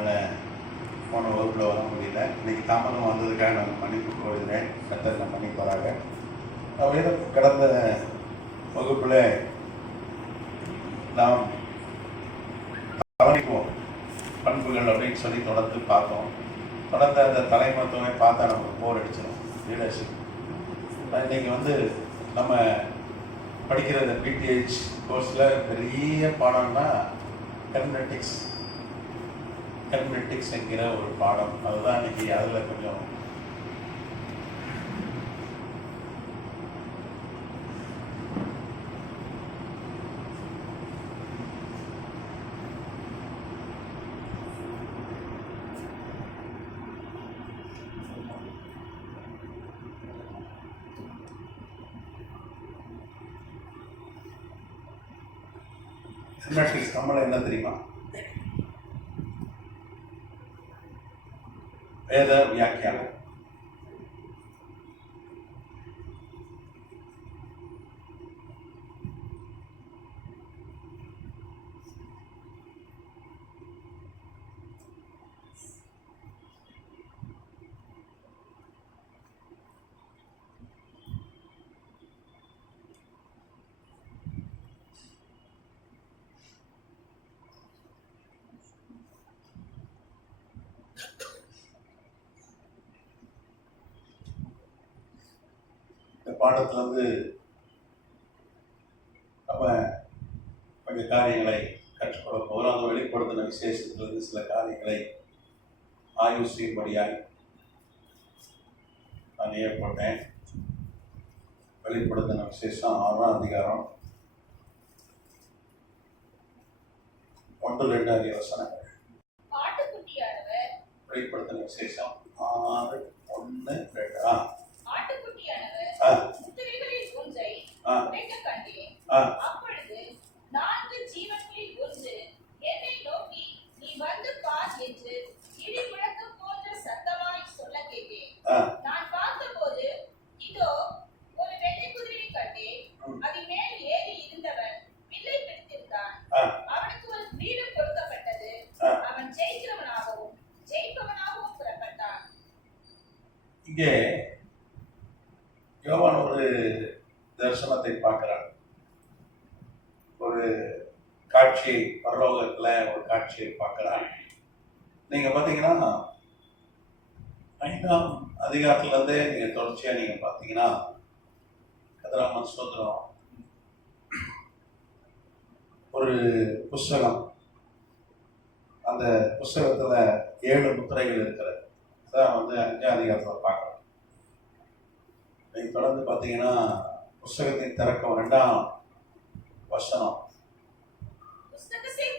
அதனால் போன வகுப்பில் வர முடியல. இன்றைக்கி தாமதம் வந்ததுக்காக நான் மன்னிப்பு கோருகிறேன். கர்த்தர் நான் மன்னிப்பாராக. வேதம் கடந்த வகுப்பில் நாம் கவனிப்போம் பண்புகள் அப்படின்னு சொல்லி தொடர்ந்து பார்த்தோம். தொடர்ந்து அந்த தலைமத்துவமே பார்த்தா நமக்கு போர் அடிச்சிடும். லீடர்ஷிப் இன்றைக்கி நம்ம படிக்கிற இந்த பிடிஹெச் கோர்ஸில் பெரிய பாடம்னா ஹெர்மெட்டிக்ஸ் என்கிற ஒரு பாடம். அதுதான் இன்னைக்கு அதில் கொஞ்சம் ஹெர்மெட்டிக்ஸ் நம்மள என்ன தெரியுமா? வேத வியாக்கியானம். பாடத்துல நம்ம கொஞ்சம் காரியங்களை கற்றுக்கொள்ள போகிறோம். அந்த வெளிப்படுத்தின விசேஷத்திலிருந்து சில காரியங்களை ஆய்வு செய்யும்படியாக நான் ஏற்பட்டேன். வெளிப்படுத்தின விசேஷம் 6ஆம் அதிகாரம் 1-2 வசனங்கள். வெளிப்படுத்தின விசேஷம் 6:1-2. முத்திரைகளில் ஒன்றை உடைக்கக் கண்டேன். அப்பொழுது 4 ஜீவன்களில் ஒன்று என்னை நோக்கி, நீ வந்து பார் என்று இடி முழக்கம் போன்ற சத்தமாய் சொல்ல கேட்டேன். நான் பார்த்தபோது இதோ ஒரு வெள்ளை குதிரையை கண்டேன். அதின் மேல் ஏறி இருந்தவன் வில்லை பிடித்திருந்தான். அவனுக்கு ஒரு கிரீடம் கொடுக்கப்பட்டது. அவன் ஜெயிக்கிறவனாகவும் ஜெயிப்பவனாகவும் புறப்பட்டான். இங்கே யோவான் ஒரு தரிசனத்தை பார்க்கிறான். ஒரு காட்சியை, பரலோகத்துல ஒரு காட்சியை பார்க்கிறான். நீங்க பாத்தீங்கன்னா 5ஆம் அதிகாரத்துல இருந்தே நீங்க தொடர்ச்சியா நீங்க பாத்தீங்கன்னா கதிராமன் சோதரம் ஒரு புஸ்தகம், அந்த புஸ்தகத்துல 7 முத்திரைகள் இருக்கிறது. அதான் 5ஆம் அதிகாரத்துல பார்க்கலாம். நீங்கள் தொடர்ந்து பார்த்தீங்கன்னா புஸ்தகத்தை திறக்கவும் 2ஆம் வசனம்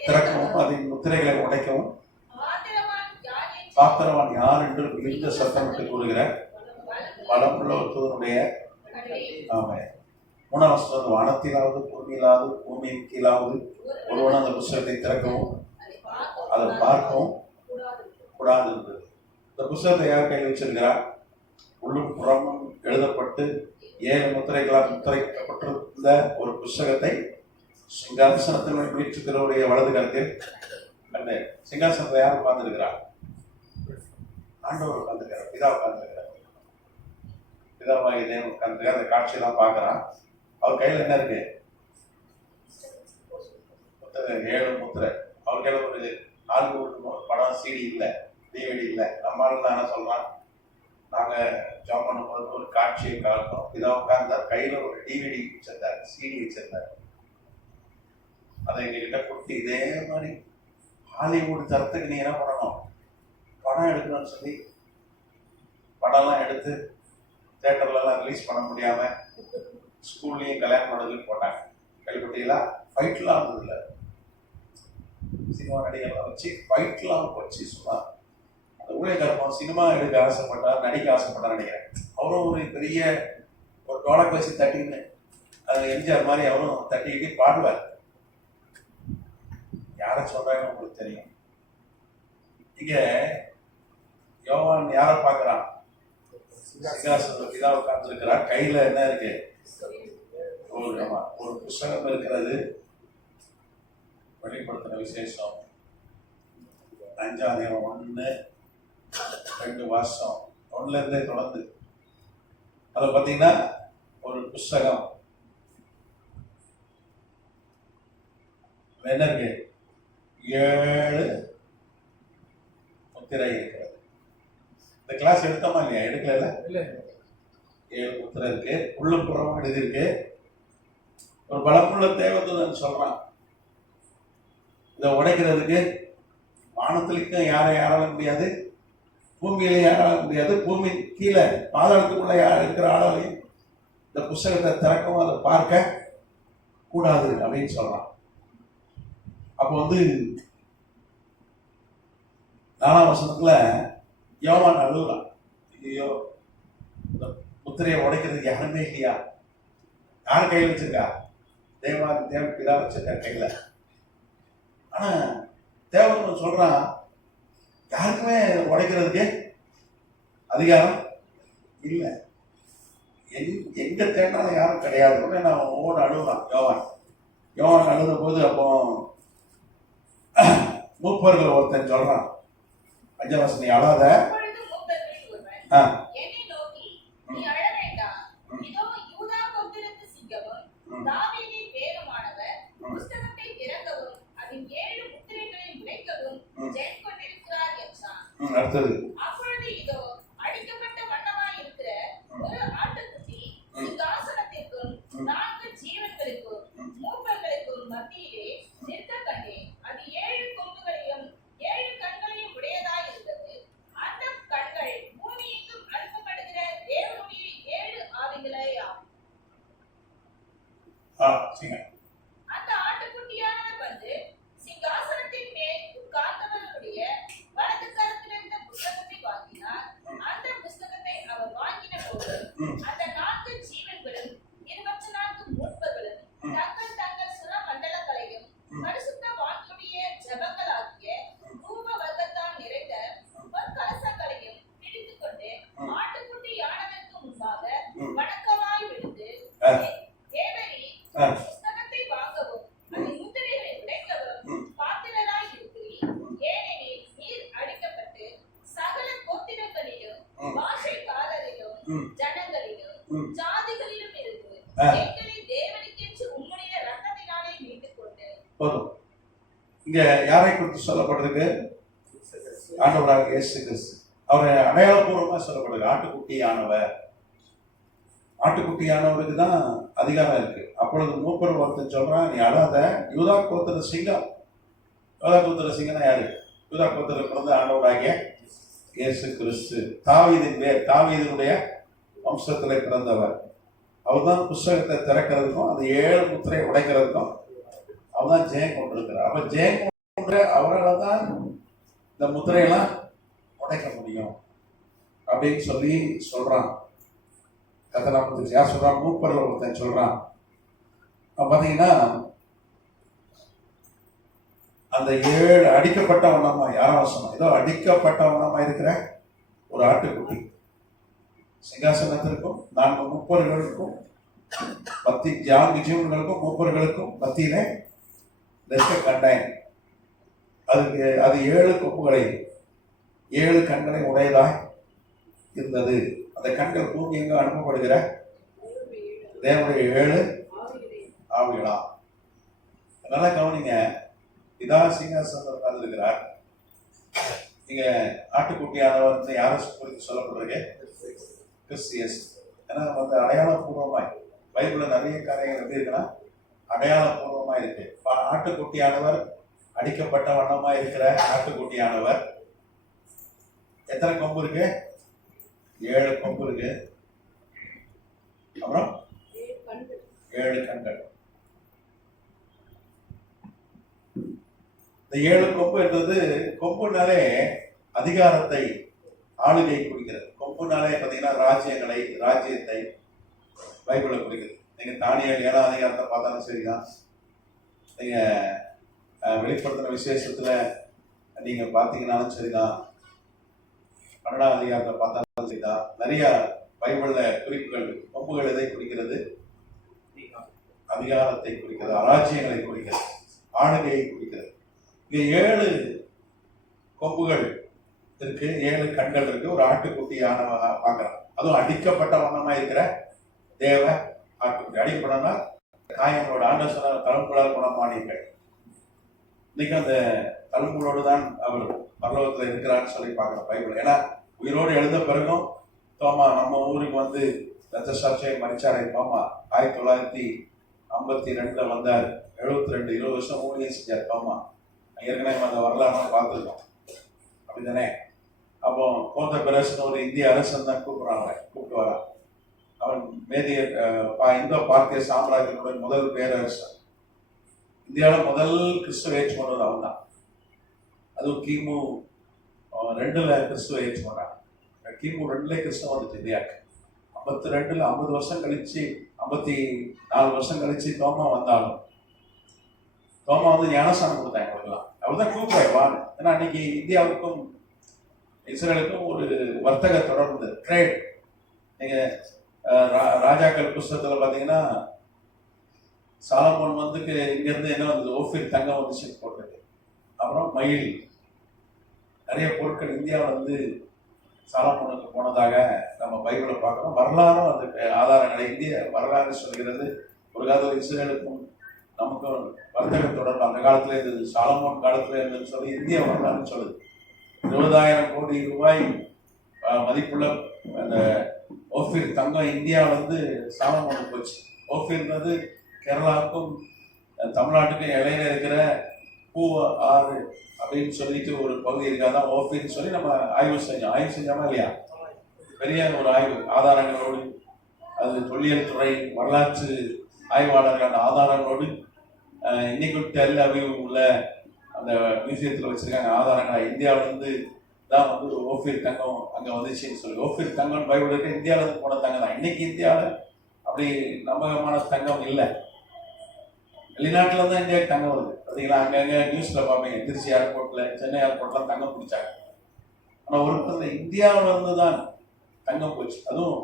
திறக்கவும் அதன் முத்திரைகளை உடைக்கவும் பாத்திரவான் யார் என்று மிகுந்த சத்தமிட்டு கூறுகிற பலமுள்ள ஒரு தூதனுடைய ஆமை. 3ஆம் வசனம் வானத்திலாவது பூமியிலாவது பூமியின் கீழாவது ஒருவன் அந்த புஸ்தகத்தை திறக்கவும் அதை பார்க்கவும் கூடாது இருந்தது. இந்த புஸ்தகத்தை யார் கையில் வச்சிருக்கிறார்? உள்ளும் புறமும் எழுதப்பட்டு 7 முத்திரைகளால் முத்திரைக்கப்பட்டிருந்த ஒரு புஸ்தகத்தை சிங்காசனத்தின் வீட்டுக்கிறவருடைய வலது கருத்தில் கண்டு. சிங்காசனத்தை யார் உட்கார்ந்துருக்கிறார்? ஆண்டவர் உட்கார்ந்துருக்கிறார். பிதா உட்கார்ந்துருக்கிறார். பிதாவாகி தேவன் உட்கார்ந்துருக்கார். அந்த காட்சியெல்லாம் பார்க்குறான். அவர் கையில் என்ன இருக்கு? 7 முத்திரை. அவர் கையில் ஒரு ஹாலிவுட் படம் சிடி இல்லை, டிவிடி இல்லை. நம்மளால தான் என்ன சொல்றான், நாங்கள் ஜாப் பண்ணும்போது ஒரு காட்சியை காட்டோம். இதை உட்கார்ந்தார், கையில் ஒரு டிவிடி வச்சிருந்தார், சிடி வச்சிருந்தார். அதை எங்ககிட்ட கொடுத்து இதே மாதிரி ஹாலிவுட் தரத்துக்கு நீ என்ன பண்ணணும், படம் எடுக்கணும்னு சொல்லி படம்லாம் எடுத்து தேட்டர்லலாம் ரிலீஸ் பண்ண முடியாம ஸ்கூல்லையும் கல்யாணம் பண்ணதுக்கு போட்டாங்க. கேள்விப்பட்டீங்களா? ஃபைட்லாம் இருந்ததில்ல. சினிமா நடிகர்லாம் வச்சு ஃபைட்லாம் வச்சு சும்மா ஊழியக்காரப்போம் சினிமா எடுக்க ஆசைப்பட்டார், நடிக்க ஆசைப்பட்டார் நினைக்கிறேன். அவரும் ஒரு பெரிய ஒரு டோலக் வச்சு தட்டின்னு அது எம்ஜிஆர் மாதிரி அவரும் தட்டிக்கிட்டு பாடுவார். யாரை சொல்றாங்க உங்களுக்கு தெரியும். இங்க யோவான் யாரை பார்க்கிறான்? சிங்காசனத்துல பிதா உட்கார்ந்து இருக்கிறார். கையில என்ன இருக்கு? ஒரு புஸ்தகம் இருக்கிறது. வெளிப்படுத்தின விசேஷம் 5ஆம் அதிகாரம் 1-2 வருஷம் 1லேருந்தே தொடர்ந்து அதில் பார்த்தீங்கன்னா ஒரு புஸ்தகம் என்ன இருக்கு, 7 முத்திரை இருக்கிறது. இந்த கிளாஸ் எடுத்தோமா இல்லையா? எடுக்கல. 7 முத்திரை இருக்கு, உள்ளுப்புறம் எழுதியிருக்கு. ஒரு பலமுள்ள தேவதூதன் சொல்றான், இதை உடைக்கிறதுக்கு வானத்திலும் யாரால முடியாது, பூமியில யாரால முடியாது, பூமி கீழே பாதாளத்துக்குள்ள இருக்கிற ஆளாலையும் இந்த புஸ்தகத்தை திறக்கவும் அதை பார்க்க கூடாது அப்படின்னு சொல்றான். அப்போ 4ஆம் வசனத்துல யோவான் அழுகுறான், ஐயோ இந்த முத்திரையை உடைக்கிறதுக்கு யாருமே இல்லையா? யார் கையில் வச்சிருக்கா? தேவன் பிதா வச்சிருக்கா கையில. ஆனா தேவன் சொல்றான், யாருக்குமே உடைக்கிறதுக்கு அதிகாரம் இல்லை, எங்க தேடினாலும் யாரும் கிடையாது. நான் ஒவ்வொன்று அழுகுறான் யோவான் அழுத போது அப்போ மூப்பர்கள் ஒருத்தன் சொல்றான், 5ஆம் வசனம், நீ அழாத. அப்பொழுது மூப்பர்களில் ஒருவன் என்னை நோக்கி, நீ அழ வேண்டாம், இதோ யூதா கோத்திரத்து சிங்கமும் தாவீதின் வேருமானவர் புஸ்தகத்தை திறக்கவும் அதின் 7 முத்திரைகளை உடைக்கவும் ஜெயம் கொண்டிருக்கிறார் என்றான். அடுத்தது, அப்பொழுது இதோ அடிக்கப்பட்ட வண்ணமாய் இருக்கிற ஒரு ஆட்டுக்குட்டி சிங்காசனத்திற்கும் 4 ஜீவன்களுக்கும் மூப்பர்களுக்கும் மத்தியிலே நிற்க கண்டேன். அது 7 கொம்புகளையும் 7 கண்களையும் உடையதாய் இருந்தது. அந்த கண்கள் பூமியெங்கும் அனுப்பப்படுகிற தேவனுடைய 7 ஆவிகளேயாம். அந்த ஆட்டுக்குட்டியானவர் வந்து சிங்காசனத்தின் மேல் உட்கார்ந்தவருடைய வலது கரத்தில் இருந்த புஸ்தகத்தை வாங்கினார். அந்த புஸ்தகத்தை அவர் வாங்கின போது அந்த 4 ஜீவன்களும் 24 மூப்பர்களும் தங்கள் தங்கள் சுரமண்டலங்களையும் பரிசுத்த வான்களுடைய ஜெபங்களாகிய தூப வர்க்கத்தால் நிறைந்த பொற்கலசங்களையும் பிடித்துக் கொண்டு ஆட்டுக்குட்டியானவருக்கு முன்பாக வணக்கமாய் விழுந்து, தேவரீ, புஸ்தகத்தை வாங்கவும் அதன் முத்திரைகளை உடைக்கவும் பாத்திரராய் இருக்கிறீர். ஏனெனில் நீர் அடிக்கப்பட்டு சகல கோத்திரங்களிலும் பாஷைக்காரரிலும் ஜனங்களிலும் ஜாதிகளிலும் இருந்து எங்களை தேவனுக்கென்று உம்முடைய ரத்தத்தினாலே மீட்டுக் கொண்டு. போதும். இங்க யாரை குறித்து சொல்லப்படுறது? ஆண்டவராக இயேசு கிறிஸ்து. அவரை அடையாளபூர்வமா சொல்லப்படுது, ஆட்டுக்குட்டியானவருக்கு தான் அதிகாரம் இருக்கு. அப்பொழுது மூப்பர் ஒருத்தன் சொல்றான், நீ அழாத, யூதா கோத்திர சிங்கம். யூதா கோத்திர சிங்கம் யாரு? யூதா கோத்திர பிறந்த ஆண்டவராகிய இயேசு கிறிஸ்து, தாவீதினுடைய வம்சத்திலே பிறந்தவர். அவர் தான் புஸ்தகத்தை திறக்கிறதுக்கும் அந்த 7 முத்திரையை உடைக்கிறதுக்கும் அவர் தான் ஜெயம் கொண்டிருக்கிறார். அப்ப ஜெயம் கொண்ட அவரால் தான் இந்த முத்திரையெல்லாம் உடைக்க முடியும் அப்படின்னு சொல்லி சொல்றான். கத்தனாமத்துக்கு யார் சொல்றான்? மூப்பரில் ஒருத்தன் சொல்றான். பாத்தீங்கன்னா அந்த 7 அடிக்கப்பட்ட வண்ணமா, யாரும் வசனம், ஏதோ அடிக்கப்பட்ட வண்ணமா இருக்கிற ஒரு ஆட்டுக்குட்டி சிங்காசனத்திற்கும் 4 மூப்பர்களுக்கும் ஜீவன்களுக்கும் மூப்பர்களுக்கும் மத்தியிலே நிற்க கண்டேன். அது 7 கொம்புகளை 7 கண்களை உடையதாய் இருந்தது. அந்த கண்கள் பூமி எங்க அனுப்பப்படுகிற தேவனுடைய 7 ஆவிகளா. நல்லா கவனிங்க, இதான் சிங்காசனம் உட்கார்ந்திருக்கிறார். நீங்க ஆட்டுக்குட்டியானவர் யாரை குறித்து சொல்லப்படுறீங்க? கிறிஸ்தியஸ். ஏன்னா அடையாளபூர்வமாய் பைபிள்ல நிறைய காரியங்கள் எப்படி இருக்குன்னா அடையாளபூர்வமா இருக்கு. ஆட்டுக்குட்டியானவர் அடிக்கப்பட்ட வண்ணமா இருக்கிற ஆட்டுக்குட்டியானவர். எத்தனை கொம்பு இருக்கு? 7 கொம்பு இருக்கு. அப்புறம் 7 கண்கள். இந்த 7 கொம்பு என்றது, கொம்புனாலே அதிகாரத்தை, ஆளுகை குறிக்கிறது. கொம்புனாலே பார்த்தீங்கன்னா ராஜ்யத்தை பைபிளை குறிக்கிறது. நீங்க தானியேல் 7ஆம் அதிகாரத்தை பார்த்தாலும் சரிதான், நீங்க வெளிப்படுத்தின விசேஷத்துல நீங்க பார்த்தீங்கன்னாலும் சரிதான், 12ஆம் அதிகாரத்தை பார்த்தாலும் சரிதான், நிறைய பைபிள்ல குறிப்புகள். கொம்புகள் எதை குறிக்கிறது? அதிகாரத்தை குறிக்கிறது, ராஜ்யங்களை குறிக்கிறது, ஆளுகையை குறிக்கிறது. இங்க 7 கொம்புகள் இருக்கு, 7 கண்கள் இருக்கு, ஒரு ஆட்டுக்குட்டி யானை பார்க்கலாம். அதுவும் அடிக்கப்பட்ட வண்ணமா இருக்கிற தேவ ஆட்டுக்குட்டி. அடிக்கப்படனா காயங்களோட ஆண்டவர் சொன்ன தழும்புகளால் குணமானீர்கள். இன்னைக்கு அந்த தழும்புகளோடு தான் அவர் பரலோகத்தில் இருக்கிறான்னு சொல்லி பார்க்குறோம் பைபிள். ஏன்னா உயிரோடு எழுந்த பிறகும் தோமா நம்ம ஊருக்கு வந்து ரத்த சாட்சியை மறிச்சாரை தோமா 1952 வந்தார். 72 20 வருஷம் ஊழியம் செஞ்சார் தோமா. ஏற்கனவே அந்த வரலாறு பார்த்துருக்கோம், அப்படிதானே? அப்போ கோந்த பிரஸ்னு ஒரு இந்திய அரசன் தான் கூப்பிட்டு வரான். அவன் மேதிய இந்தோ பார்த்திய சாம்ராஜ்யத்தினுடைய முதல் பேரரசன். இந்தியாவில் முதல் கிறிஸ்துவ ஏற்றுக்கொண்டது அவன் தான். அதுவும் கிமு 2ல் கிறிஸ்துவ ஏற்றுக்கொண்டான். கிமு 2ல கிறிஸ்துவம் வந்துட்டு இந்தியாவுக்கு. 52ல் 50 வருஷம் கழிச்சு 54 வருஷம் கழிச்சு தோமா வந்தாலும் தோமா வந்து ஞானஸ்தானம் கொடுத்தாங்க எங்களுக்குலாம். அவர்தான் கூப்பிடுவான். ஏன்னா அன்னைக்கு இந்தியாவுக்கும் இஸ்ரேலுக்கும் ஒரு வர்த்தக தொடர்பு, ட்ரேட். நீங்க ராஜாக்கள் புஸ்தகத்துல பாத்தீங்கன்னா சாலமோன் வந்து இங்க இருந்து என்ன வந்தது, ஓஃபிர் தங்கம் வந்துச்சு போட்டிருக்கு. அப்புறம் மயில், நிறைய பொருட்கள் இந்தியாவில் வந்து சாலமோனுக்கு போனதாக நம்ம பைபிளை பார்க்கிறோம். வரலாறும் அதுக்கு ஆதாரங்களை இந்திய வரலாறு சொல்கிறது. ஒரு காலத்தில் இஸ்ரேலுக்கும் நமக்கும் வர்த்தக தொடர்பு அந்த காலத்துல இருந்தது, சாலமோன் காலத்துல இருந்ததுன்னு சொல்லி இந்திய வரலாறு சொல்லுது. 20,000 கோடி ரூபாய் மதிப்புள்ள அந்த ஓஃபிர் தங்கம் இந்தியாவில் வந்து சாலமோனுக்கு போச்சு. ஓஃபிர்ன்றது கேரளாவுக்கும் தமிழ்நாட்டுக்கும் இடையில இருக்கிற பூ ஆறு அப்படின்னு சொல்லிட்டு ஒரு பகுதி இருக்காதான் ஓஃபின்னு சொல்லி நம்ம ஆய்வு செஞ்சோமா இல்லையா? பெரிய ஒரு ஆய்வு ஆதாரங்களோடு, அது தொல்லியல் துறை வரலாற்று ஆய்வாளர்கள் ஆதாரங்களோடு இன்னைக்கு டெல் அவிவ் உள்ள அந்த மியூசியத்தில் வச்சிருக்காங்க ஆதாரங்களை. இந்தியாவிலேருந்து தான் வந்து ஓஃபிர் தங்கம் அங்கே வந்துச்சுன்னு சொல்லி. ஓஃபிர் தங்கம் பைபிள் இருக்கு, இந்தியாவிலேருந்து போன தங்கம் தான். இன்னைக்கு இந்தியாவில் அப்படி நம்பகமான தங்கம் இல்லை. வெளிநாட்டில் தான் இந்தியாவுக்கு தங்கம் வருது. பார்த்தீங்களா, அங்கங்கே நியூஸில் பார்ப்பீங்க, திருச்சி ஏர்போர்ட்டில், சென்னை ஏர்போர்ட்லாம் தங்கம் பிடிச்சாங்க. ஆனால் ஒரு இந்தியாவில் இருந்து தான் தங்கம் போச்சு. அதுவும்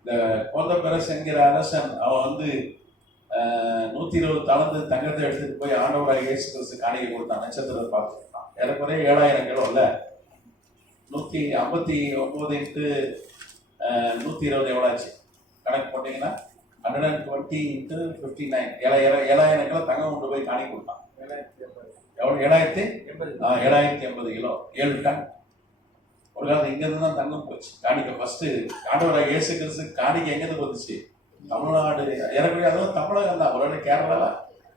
இந்த கோந்த பெரஸ் என்கிற அரசன் அவன் வந்து 120 தளர்ந்து தங்கத்தை எடுத்துட்டு போய் ஆண்டவராக இயேசு கிறிஸ்து காணிக்கை கொடுத்தான். நட்சத்திரத்தை பார்த்துருக்கான். ஏறக்குறைய 7,000 கிலோ இல்லை, 159 × 120 எவ்வளோ ஆச்சு கணக்கு போட்டீங்கன்னா 120 × 59 7,000 கிலோ தங்கம் கொண்டு போய் காணி கொடுத்தான். எவ்வளோ? 7,080 கிலோ, 7 டன். ஒரு காலத்தில் இங்கிருந்து தான் தங்கம் போச்சு காணிக்கை. ஃபர்ஸ்ட் ஆண்டவராக இயேசு கிறிஸ்து காணிக்கை எங்கேருந்து போச்சு? தமிழ்நாடு. ஏறக்குறைய அதுவும் தமிழகம் தான். ஒரு கேரளால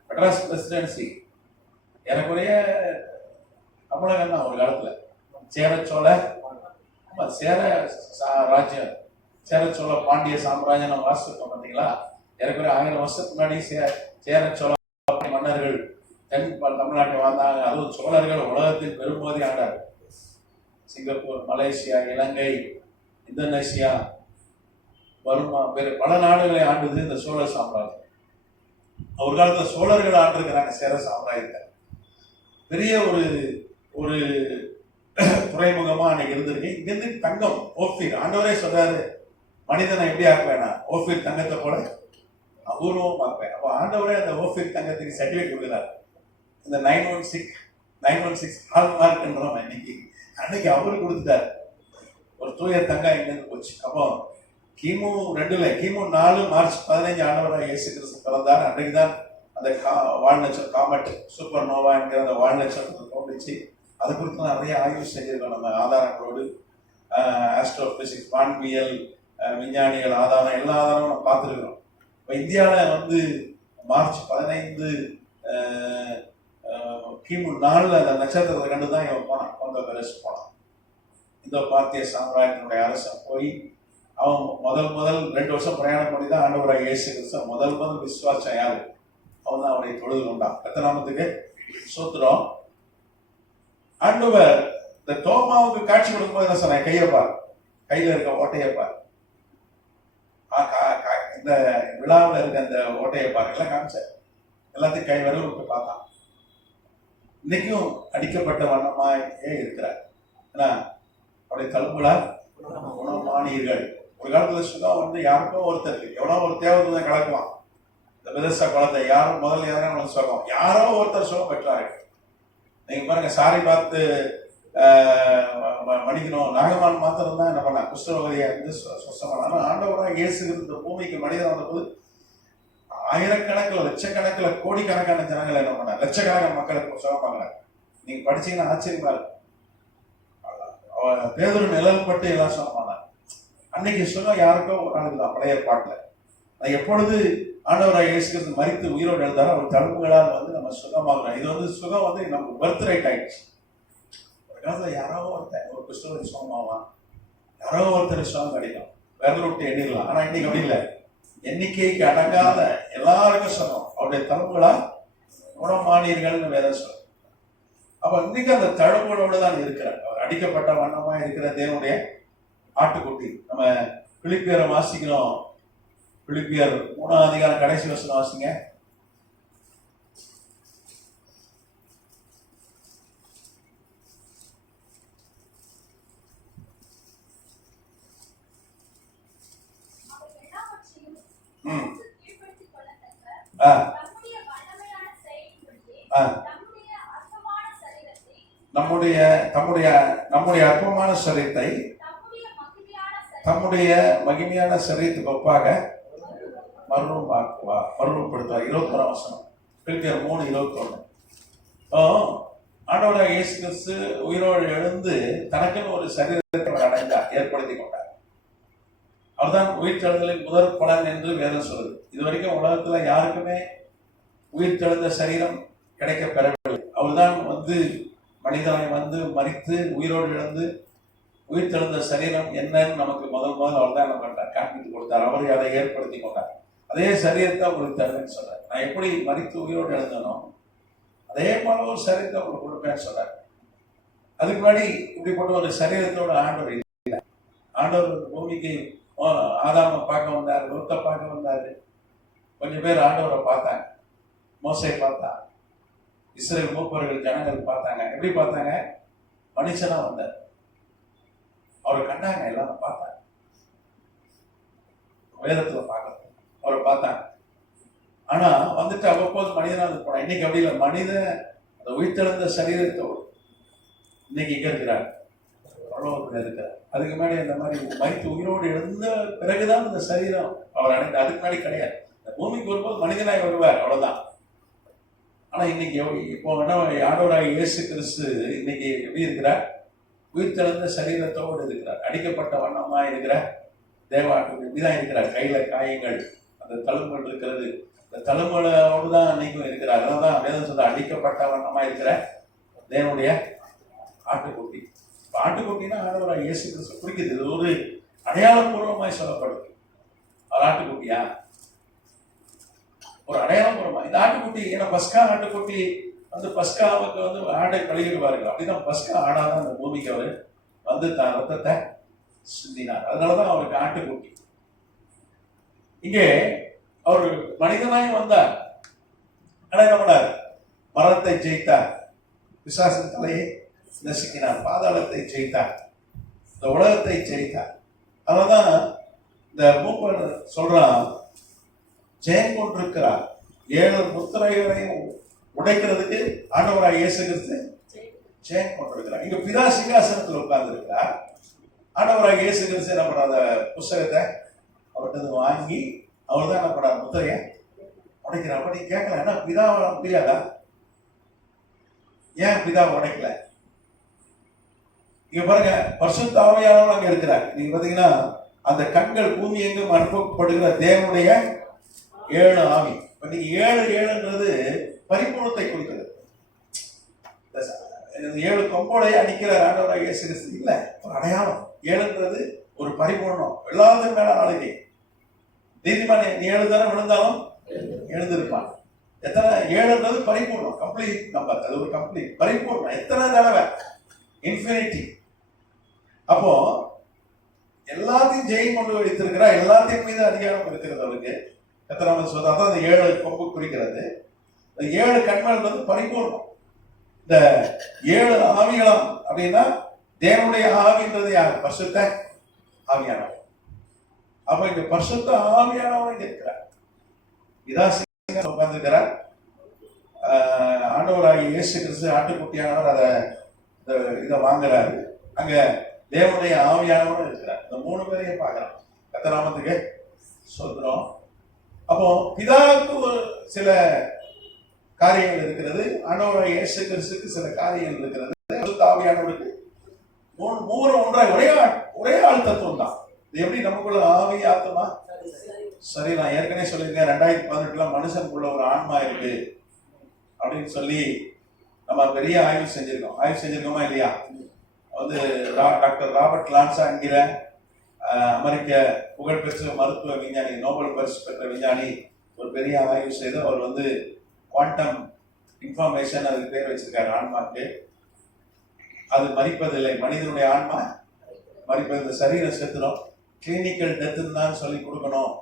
மெட்ராஸ் பிரசிடென்சி ஏறக்குறைய தமிழகம் தான் ஒரு காலத்துல. சேரச்சோழ ராஜ்யம், சேரச்சோழ பாண்டிய சாம்ராஜ்யம் நம்ம வாசித்தோம் பார்த்தீங்களா? ஏறக்குறைய 1000 வருஷத்துக்கு முன்னாடி சேரச்சோழ மன்னர்கள் தென் தமிழ்நாட்டை வாழ்ந்தாங்க. அதுவும் சோழர்கள் உலகத்தில் பெரும்போதி ஆண்டார். சிங்கப்பூர், மலேசியா, இலங்கை, இந்தோனேசியா, பர்மா, பல நாடுகளை ஆண்டுது இந்த சோழ சாம்ராஜ்யம். ஒரு காலத்துல சோழர்கள் ஆண்டிருக்கிறாங்க சேர சாம்ராஜ்யத்தை. பெரிய ஒரு ஒரு துறைமுகமா அன்னைக்கு இருந்திருக்கு. இங்கிருந்து தங்கம் ஓஃபிர், ஆண்டவரே சொல்றாரு, மனிதனை எப்படி ஆக்குவேனா ஓஃபிர் தங்கத்தை போல அபூர்வம் பார்ப்பேன். அப்போ ஆண்டவரே அந்த ஓஃபிர் தங்கத்துக்கு சர்டிஃபிகேட் கொடுக்குறாரு. இந்த 916 ஹால்மார்க்ன்றோம் அன்னைக்கு அவரு கொடுத்துட்டாரு. ஒரு தூய தங்கம் இங்கிருந்து போச்சு. அப்போ கிமு 2ல் கிமு 4 மார்ச் 15 ஆண்டவராக இயேசு கிறிஸ்து பிறந்தார். அன்றைக்கு தான் அந்த வால்நட்சத்திரம் காமெட் சூப்பர் நோவா என்கிற அந்த வால்நட்சத்திரத்தை தோன்றிச்சு. அது குறித்து நிறைய ஆய்வு செஞ்சிருக்கோம் நம்ம ஆதாரங்களோடு. ஆஸ்ட்ரோபிசிக்ஸ், வான்வியல், விஞ்ஞானிகள் ஆதாரம், எல்லா ஆதாரமும் நம்ம பார்த்துருக்கிறோம். இப்போ இந்தியாவில் வந்து மார்ச் 15 கிமு 4 அந்த நட்சத்திரத்தை கண்டு தான் இவன் போனான், கோந்த பெரஸ் போனான். இந்த பார்த்திய சாம்ராஜ்யத்தினுடைய அரசன் போய் அவன் முதல் 2 வருஷம் பிரயாணம் பண்ணி தான் ஆண்டவராக இயேசு கிறிஸ்து முதல் விசுவாசம் யாரு? அவன் தான் அவனை தொழுது கொண்டான். கர்த்தநாமத்துக்கு ஸ்தோத்திரம். ஆண்டவர் இந்த தோமாவுக்கு காட்சி கொடுக்கும்போது என்ன சொன்ன? கையப்பார், கையில இருக்க ஓட்டையப்பார், இந்த விழாவில் இருக்க அந்த ஓட்டையப்பார் எல்லாம் காமிச்சார். எல்லாத்தையும் கை வரவு விட்டு பார்த்தான். இன்னைக்கும் அடிக்கப்பட்ட வண்ணமாயே இருக்கிறார். ஏன்னா அவருடைய தழும்புகளால் குணமானீர்கள். ஒரு காலத்துல சுகம் வந்து யாருக்கோ ஒருத்தருக்கு எவ்வளோ ஒரு தேவதை தான் கலக்குவான். இந்த விதச குழந்தை யாரும் முதல்ல யாரும் சுகம், யாரோ ஒருத்தர் சுகம் பெற்றார்கள். நீங்க பாருங்க, சாரி பார்த்து மடிக்கணும். நாகமான் மாத்திரம் தான் என்ன பண்ண குஷ்டரோகியை வந்து சுத்தமான ஆண்டவராக இயேசு இந்த பூமிக்கு மனிதன் வந்தபோது ஆயிரக்கணக்கில் லட்சக்கணக்கில் கோடிக்கணக்கான ஜனங்கள் என்ன பண்ண லட்சக்கணக்கான மக்களுக்கு சுகமாங்க. நீங்க படிச்சீங்கன்னா ஆச்சரியமா இருக்கும். பேதுரு நிழல் பட்டு எல்லாம் சுகமானார். அன்னைக்கு சுகம் யாருக்கோ ஒரு நாளுக்கு தான் பழைய பாட்டில். எப்பொழுது ஆண்டவராக இயேசு கிறிஸ்து மரித்து உயிரோடு எழுந்தாலும் அவர் தழும்புகளால் வந்து நம்ம சுகமாகணும். இது வந்து சுகம் வந்து நமக்கு பர்த் ரைட் ஆயிடுச்சு. ஒரு காலத்துல யாரோ ஒருத்தர் ஒரு கிறிஸ்துவ சுகமாவான், யாரோ ஒருத்தர் சுகம் கிடைக்கும், விரல் விட்டு எண்ணிடலாம். ஆனா இன்னைக்கு அப்படி இல்லை. எண்ணிக்கைக்கு அடங்காத எல்லாருக்கும் சுகம் அவருடைய தழும்புகளால் குணமானீர்கள்னு வேதம் சொல்லும். அப்ப இன்னைக்கு அந்த தழும்புகளோடு தான் இருக்கிறார். அவர் அடிக்கப்பட்ட வண்ணமா இருக்கிற தேவனுடைய ஆட்டுக்குட்டி. நம்ம பிலிப்பியரை வாசிக்கிறோம். பிலிப்பியர் 3ஆம் அதிகாரம் கடைசி வசனம் வாசிங்க. நம்முடைய அற்பமான சரீரத்தை தம்முடைய மகிமையான சரீரத்துக்கு ஒப்பாக மறுரூபப்படுத்துவார். 21ஆம் வசனம் பிலிப்பியர் 3:21. ஆண்டவராக இயேசு கிறிஸ்து உயிரோடு எழுந்து தனக்குன்னு ஒரு சரீரத்தை அடைந்தார், ஏற்படுத்தி கொண்டார். அவர்தான் உயிர்த்தெழுதலின் முதற் பலன் என்று வேதம் சொல்லுது. இதுவரைக்கும் உலகத்துல யாருக்குமே உயிர்த்தெழுந்த சரீரம் கிடைக்க பெறவில்லை. அவர்தான் வந்து மனிதனை வந்து மரித்து உயிரோடு எழுந்து உயிர்த்தெழுந்த சரீரம் என்னன்னு நமக்கு முதல் அவர் தான் என்ன பண்ணார், காண்பித்து கொடுத்தார். அவரை அதை ஏற்படுத்தி கொண்டார். அதே சரீரத்தை உங்களுக்கு தருவேன்னு சொல்றார். நான் எப்படி மரித்து உயிரோடு எழுந்தனோ அதே போல ஒரு சரீரத்தை உங்களுக்கு கொடுப்பேன்னு சொல்றார். அதுக்கு முன்னாடி இப்படிப்பட்ட ஒரு சரீரத்தோட ஆண்டவர் இல்லை. ஆண்டவர் பூமிக்கு ஆதாமை பார்க்க வந்தார், ருத்தை பார்க்க வந்தாரு. கொஞ்சம் பேர் ஆண்டவரை பார்த்தாங்க, மோசையை பார்த்தாங்க, இஸ்ரேல் மூப்பர்கள் ஜனங்கள் பார்த்தாங்க. எப்படி பார்த்தாங்க? மனுஷனா வந்தார். அவரை கண்டாங்க, எல்லாரும் பார்த்தாங்க. வேதத்துல பார்க்கறது அவரை பார்த்தாங்க. ஆனா வந்துட்டு அவ்வப்போது மனிதனாக போனான். இன்னைக்கு அப்படி இல்லை. மனிதன் அந்த உயிர்த்தெழுந்த சரீரத்தோடு இன்னைக்கு இங்க இருக்கிறார், பரலோகத்தில் இருக்கிறார். அதுக்கு முன்னாடி இந்த மாதிரி மரித்து உயிரோடு எழுந்த பிறகுதான் இந்த சரீரம் அவர் அடைந்த. அதுக்கு முன்னாடி கிடையாது. இந்த பூமிக்கு வரும்போது மனிதனாய் வருவார், அவ்வளவுதான். ஆனா இன்னைக்கு இப்போ ஆண்டவராக இயேசு கிறிஸ்து இன்னைக்கு எப்படி இருக்கிறார்? உயிர்த்தெழுந்த சரீரத்தோடு இருக்கிறார். அடிக்கப்பட்ட வண்ணமா இருக்கிற தேவாட்டு இப்படிதான் இருக்கிறார். கையில காயங்கள், அந்த தழும்புகள் இருக்கிறது. இந்த தழும்புகளோடு தான் அன்னைக்கும் இருக்கிறார். அதனால்தான் வேதம் சொல்ல அடிக்கப்பட்ட வண்ணமா இருக்கிற தேவனுடைய ஆட்டுக்குட்டி. ஆட்டுக்குட்டினா ஆண்டவராக இயேசு கிறிஸ்து குறிக்குது. இது ஒரு அடையாளபூர்வமாய் சொல்லப்படுது. அது ஆட்டுக்குட்டியா? ஒரு அடையாளபூர்வமா இந்த ஆட்டுக்குட்டி. ஏன்னா பஸ்கா ஆட்டுக்குட்டி வந்து பஸ்காவுக்கு வந்து ஆடை பழகிடுவார்கள். அப்படிதான் பஸ்கா ஆடாதான் அந்த பூமிக்கு அவர் வந்து தான் ரத்தத்தை சிந்தினார். அதனாலதான் அவருக்கு ஆட்டுக்குட்டி. இங்கே அவர் மனிதனாய் வந்தார். ஆனா என்ன பண்ணார்? மரணத்தை ஜெயித்தார், பிசாசின் தலையை நசுக்கினார், பாதாளத்தை ஜெயித்தார், இந்த உலகத்தை ஜெயித்தார். அதனாலதான் இந்த மூப்பர் சொல்றான், ஜெயம் கொண்டிருக்கிறார். 7 முத்திரைகளையும் உடைக்கிறதுக்கு ஆண்டவராக இயேசு கிறிஸ்து ஜெயம் கொண்டிருக்கிறார். இங்க பிதா சிங்காசனத்தில் உட்கார்ந்து இருக்கிறார். ஆண்டவராக இயேசு கிறிஸ்து என்ன பண்ற? அந்த புஸ்தகத்தை அவர்கிட்ட வாங்கி அவர் தான் என்ன பண்றார்? முத்திரையை உடைக்கிறார். அப்ப நீ கேட்கல, என்ன பிதாவை முடியாதா? ஏன் பிதாவை உடைக்கல? இங்க பாருங்க, பரிசுத்த ஆவியானவர் அங்க இருக்கிறார். நீங்க பாத்தீங்கன்னா அந்த கண்கள் பூமி எங்கும் அனுப்பப்படுகிற தேவனுடைய 7 ஆவி. இப்ப நீங்க 7 பரிபூர்ணத்தை குறிக்கிறது. 7 கொம்போடைய அடிக்கிற ஆண்டவராக இயேசு கிறிஸ்து இல்ல, ஒரு அடையாளம். 7 ஒரு பரிபூர்ணம். எல்லாத்துக்கும் மேல ஆளுகை. நீதிமான் 7 தடவை விழுந்தாலும் எழுந்திருப்பான். எத்தனை? 7 பரிபூர்ணம், கம்ப்ளீட் நம்பர். அது ஒரு கம்ப்ளீட் பரிபூர்ணம். எத்தனை தடவை? இன்ஃபினிட்டி. அப்போ எல்லாத்தையும் ஜெயம் கொண்டு வைத்திருக்கிறார். எல்லாத்தையும் மீது அதிகாரம் இருக்கிறது அவருக்கு. எத்தனாவது சொல்றது? அதான் அந்த 7 கொம்பு குறிக்கிறது. 7 கண்கள் பரிபூர்ணம். இந்த 7 ஆவிகளம் அப்படின்னா தேவனுடைய ஆவின்றது யார்? பரிசுத்த ஆவியானவர். அப்ப இங்க பரிசுத்த ஆவியானவர் இங்க இருக்கிறார். இதான் உட்கார்ந்துக்கிறார். ஆண்டவராகிய இயேசு கிறிஸ்து ஆட்டுக்குட்டியானவர் அதை இந்த இதை வாங்குறாரு. அங்க தேவனுடைய ஆவியானவரும் இருக்கிறார். இந்த 3 பேரையும் பார்க்கலாம். கர்த்தர் நாமத்துக்கு சொல்றோம். அப்போ பிதாவுக்கு ஒரு சில காரியங்கள் இருக்கிறது, ஆண்டவராகிய இயேசு கிறிஸ்துவுக்கு சில காரியங்கள் இருக்கிறது, ஆவியானவருக்கு மூவரும் ஒன்றாய் ஒரே ஆள் தத்துவம் தான். இது எப்படி நமக்குள்ள ஆவி ஆத்மா சரி. நான் ஏற்கனவே சொல்லியிருக்கேன், 2018 மனுஷனுக்குள்ள ஒரு ஆன்மா இருக்கு அப்படின்னு சொல்லி நம்ம பெரிய ஆய்வு செஞ்சிருக்கோமா இல்லையா? வந்து டாக்டர் ராபர்ட் லான்சா என்கிற அமெரிக்க புகழ்பெற்ற மருத்துவ விஞ்ஞானி, நோபல் பரிசு பெற்ற விஞ்ஞானி ஒரு பெரிய ஆய்வு செய்து அவர் வந்து குவாண்டம் இன்ஃபர்மேஷன் அதுக்கு பேர் வச்சிருக்காரு ஆன்மாக்கு. அது மரிப்பதில்லை, மனிதனுடைய ஆன்மா மரிப்பது, இந்த சரீரம் செத்துடும். கிளினிக்கல் டெத்துன்னு தான் சொல்லி கொடுக்கணும்.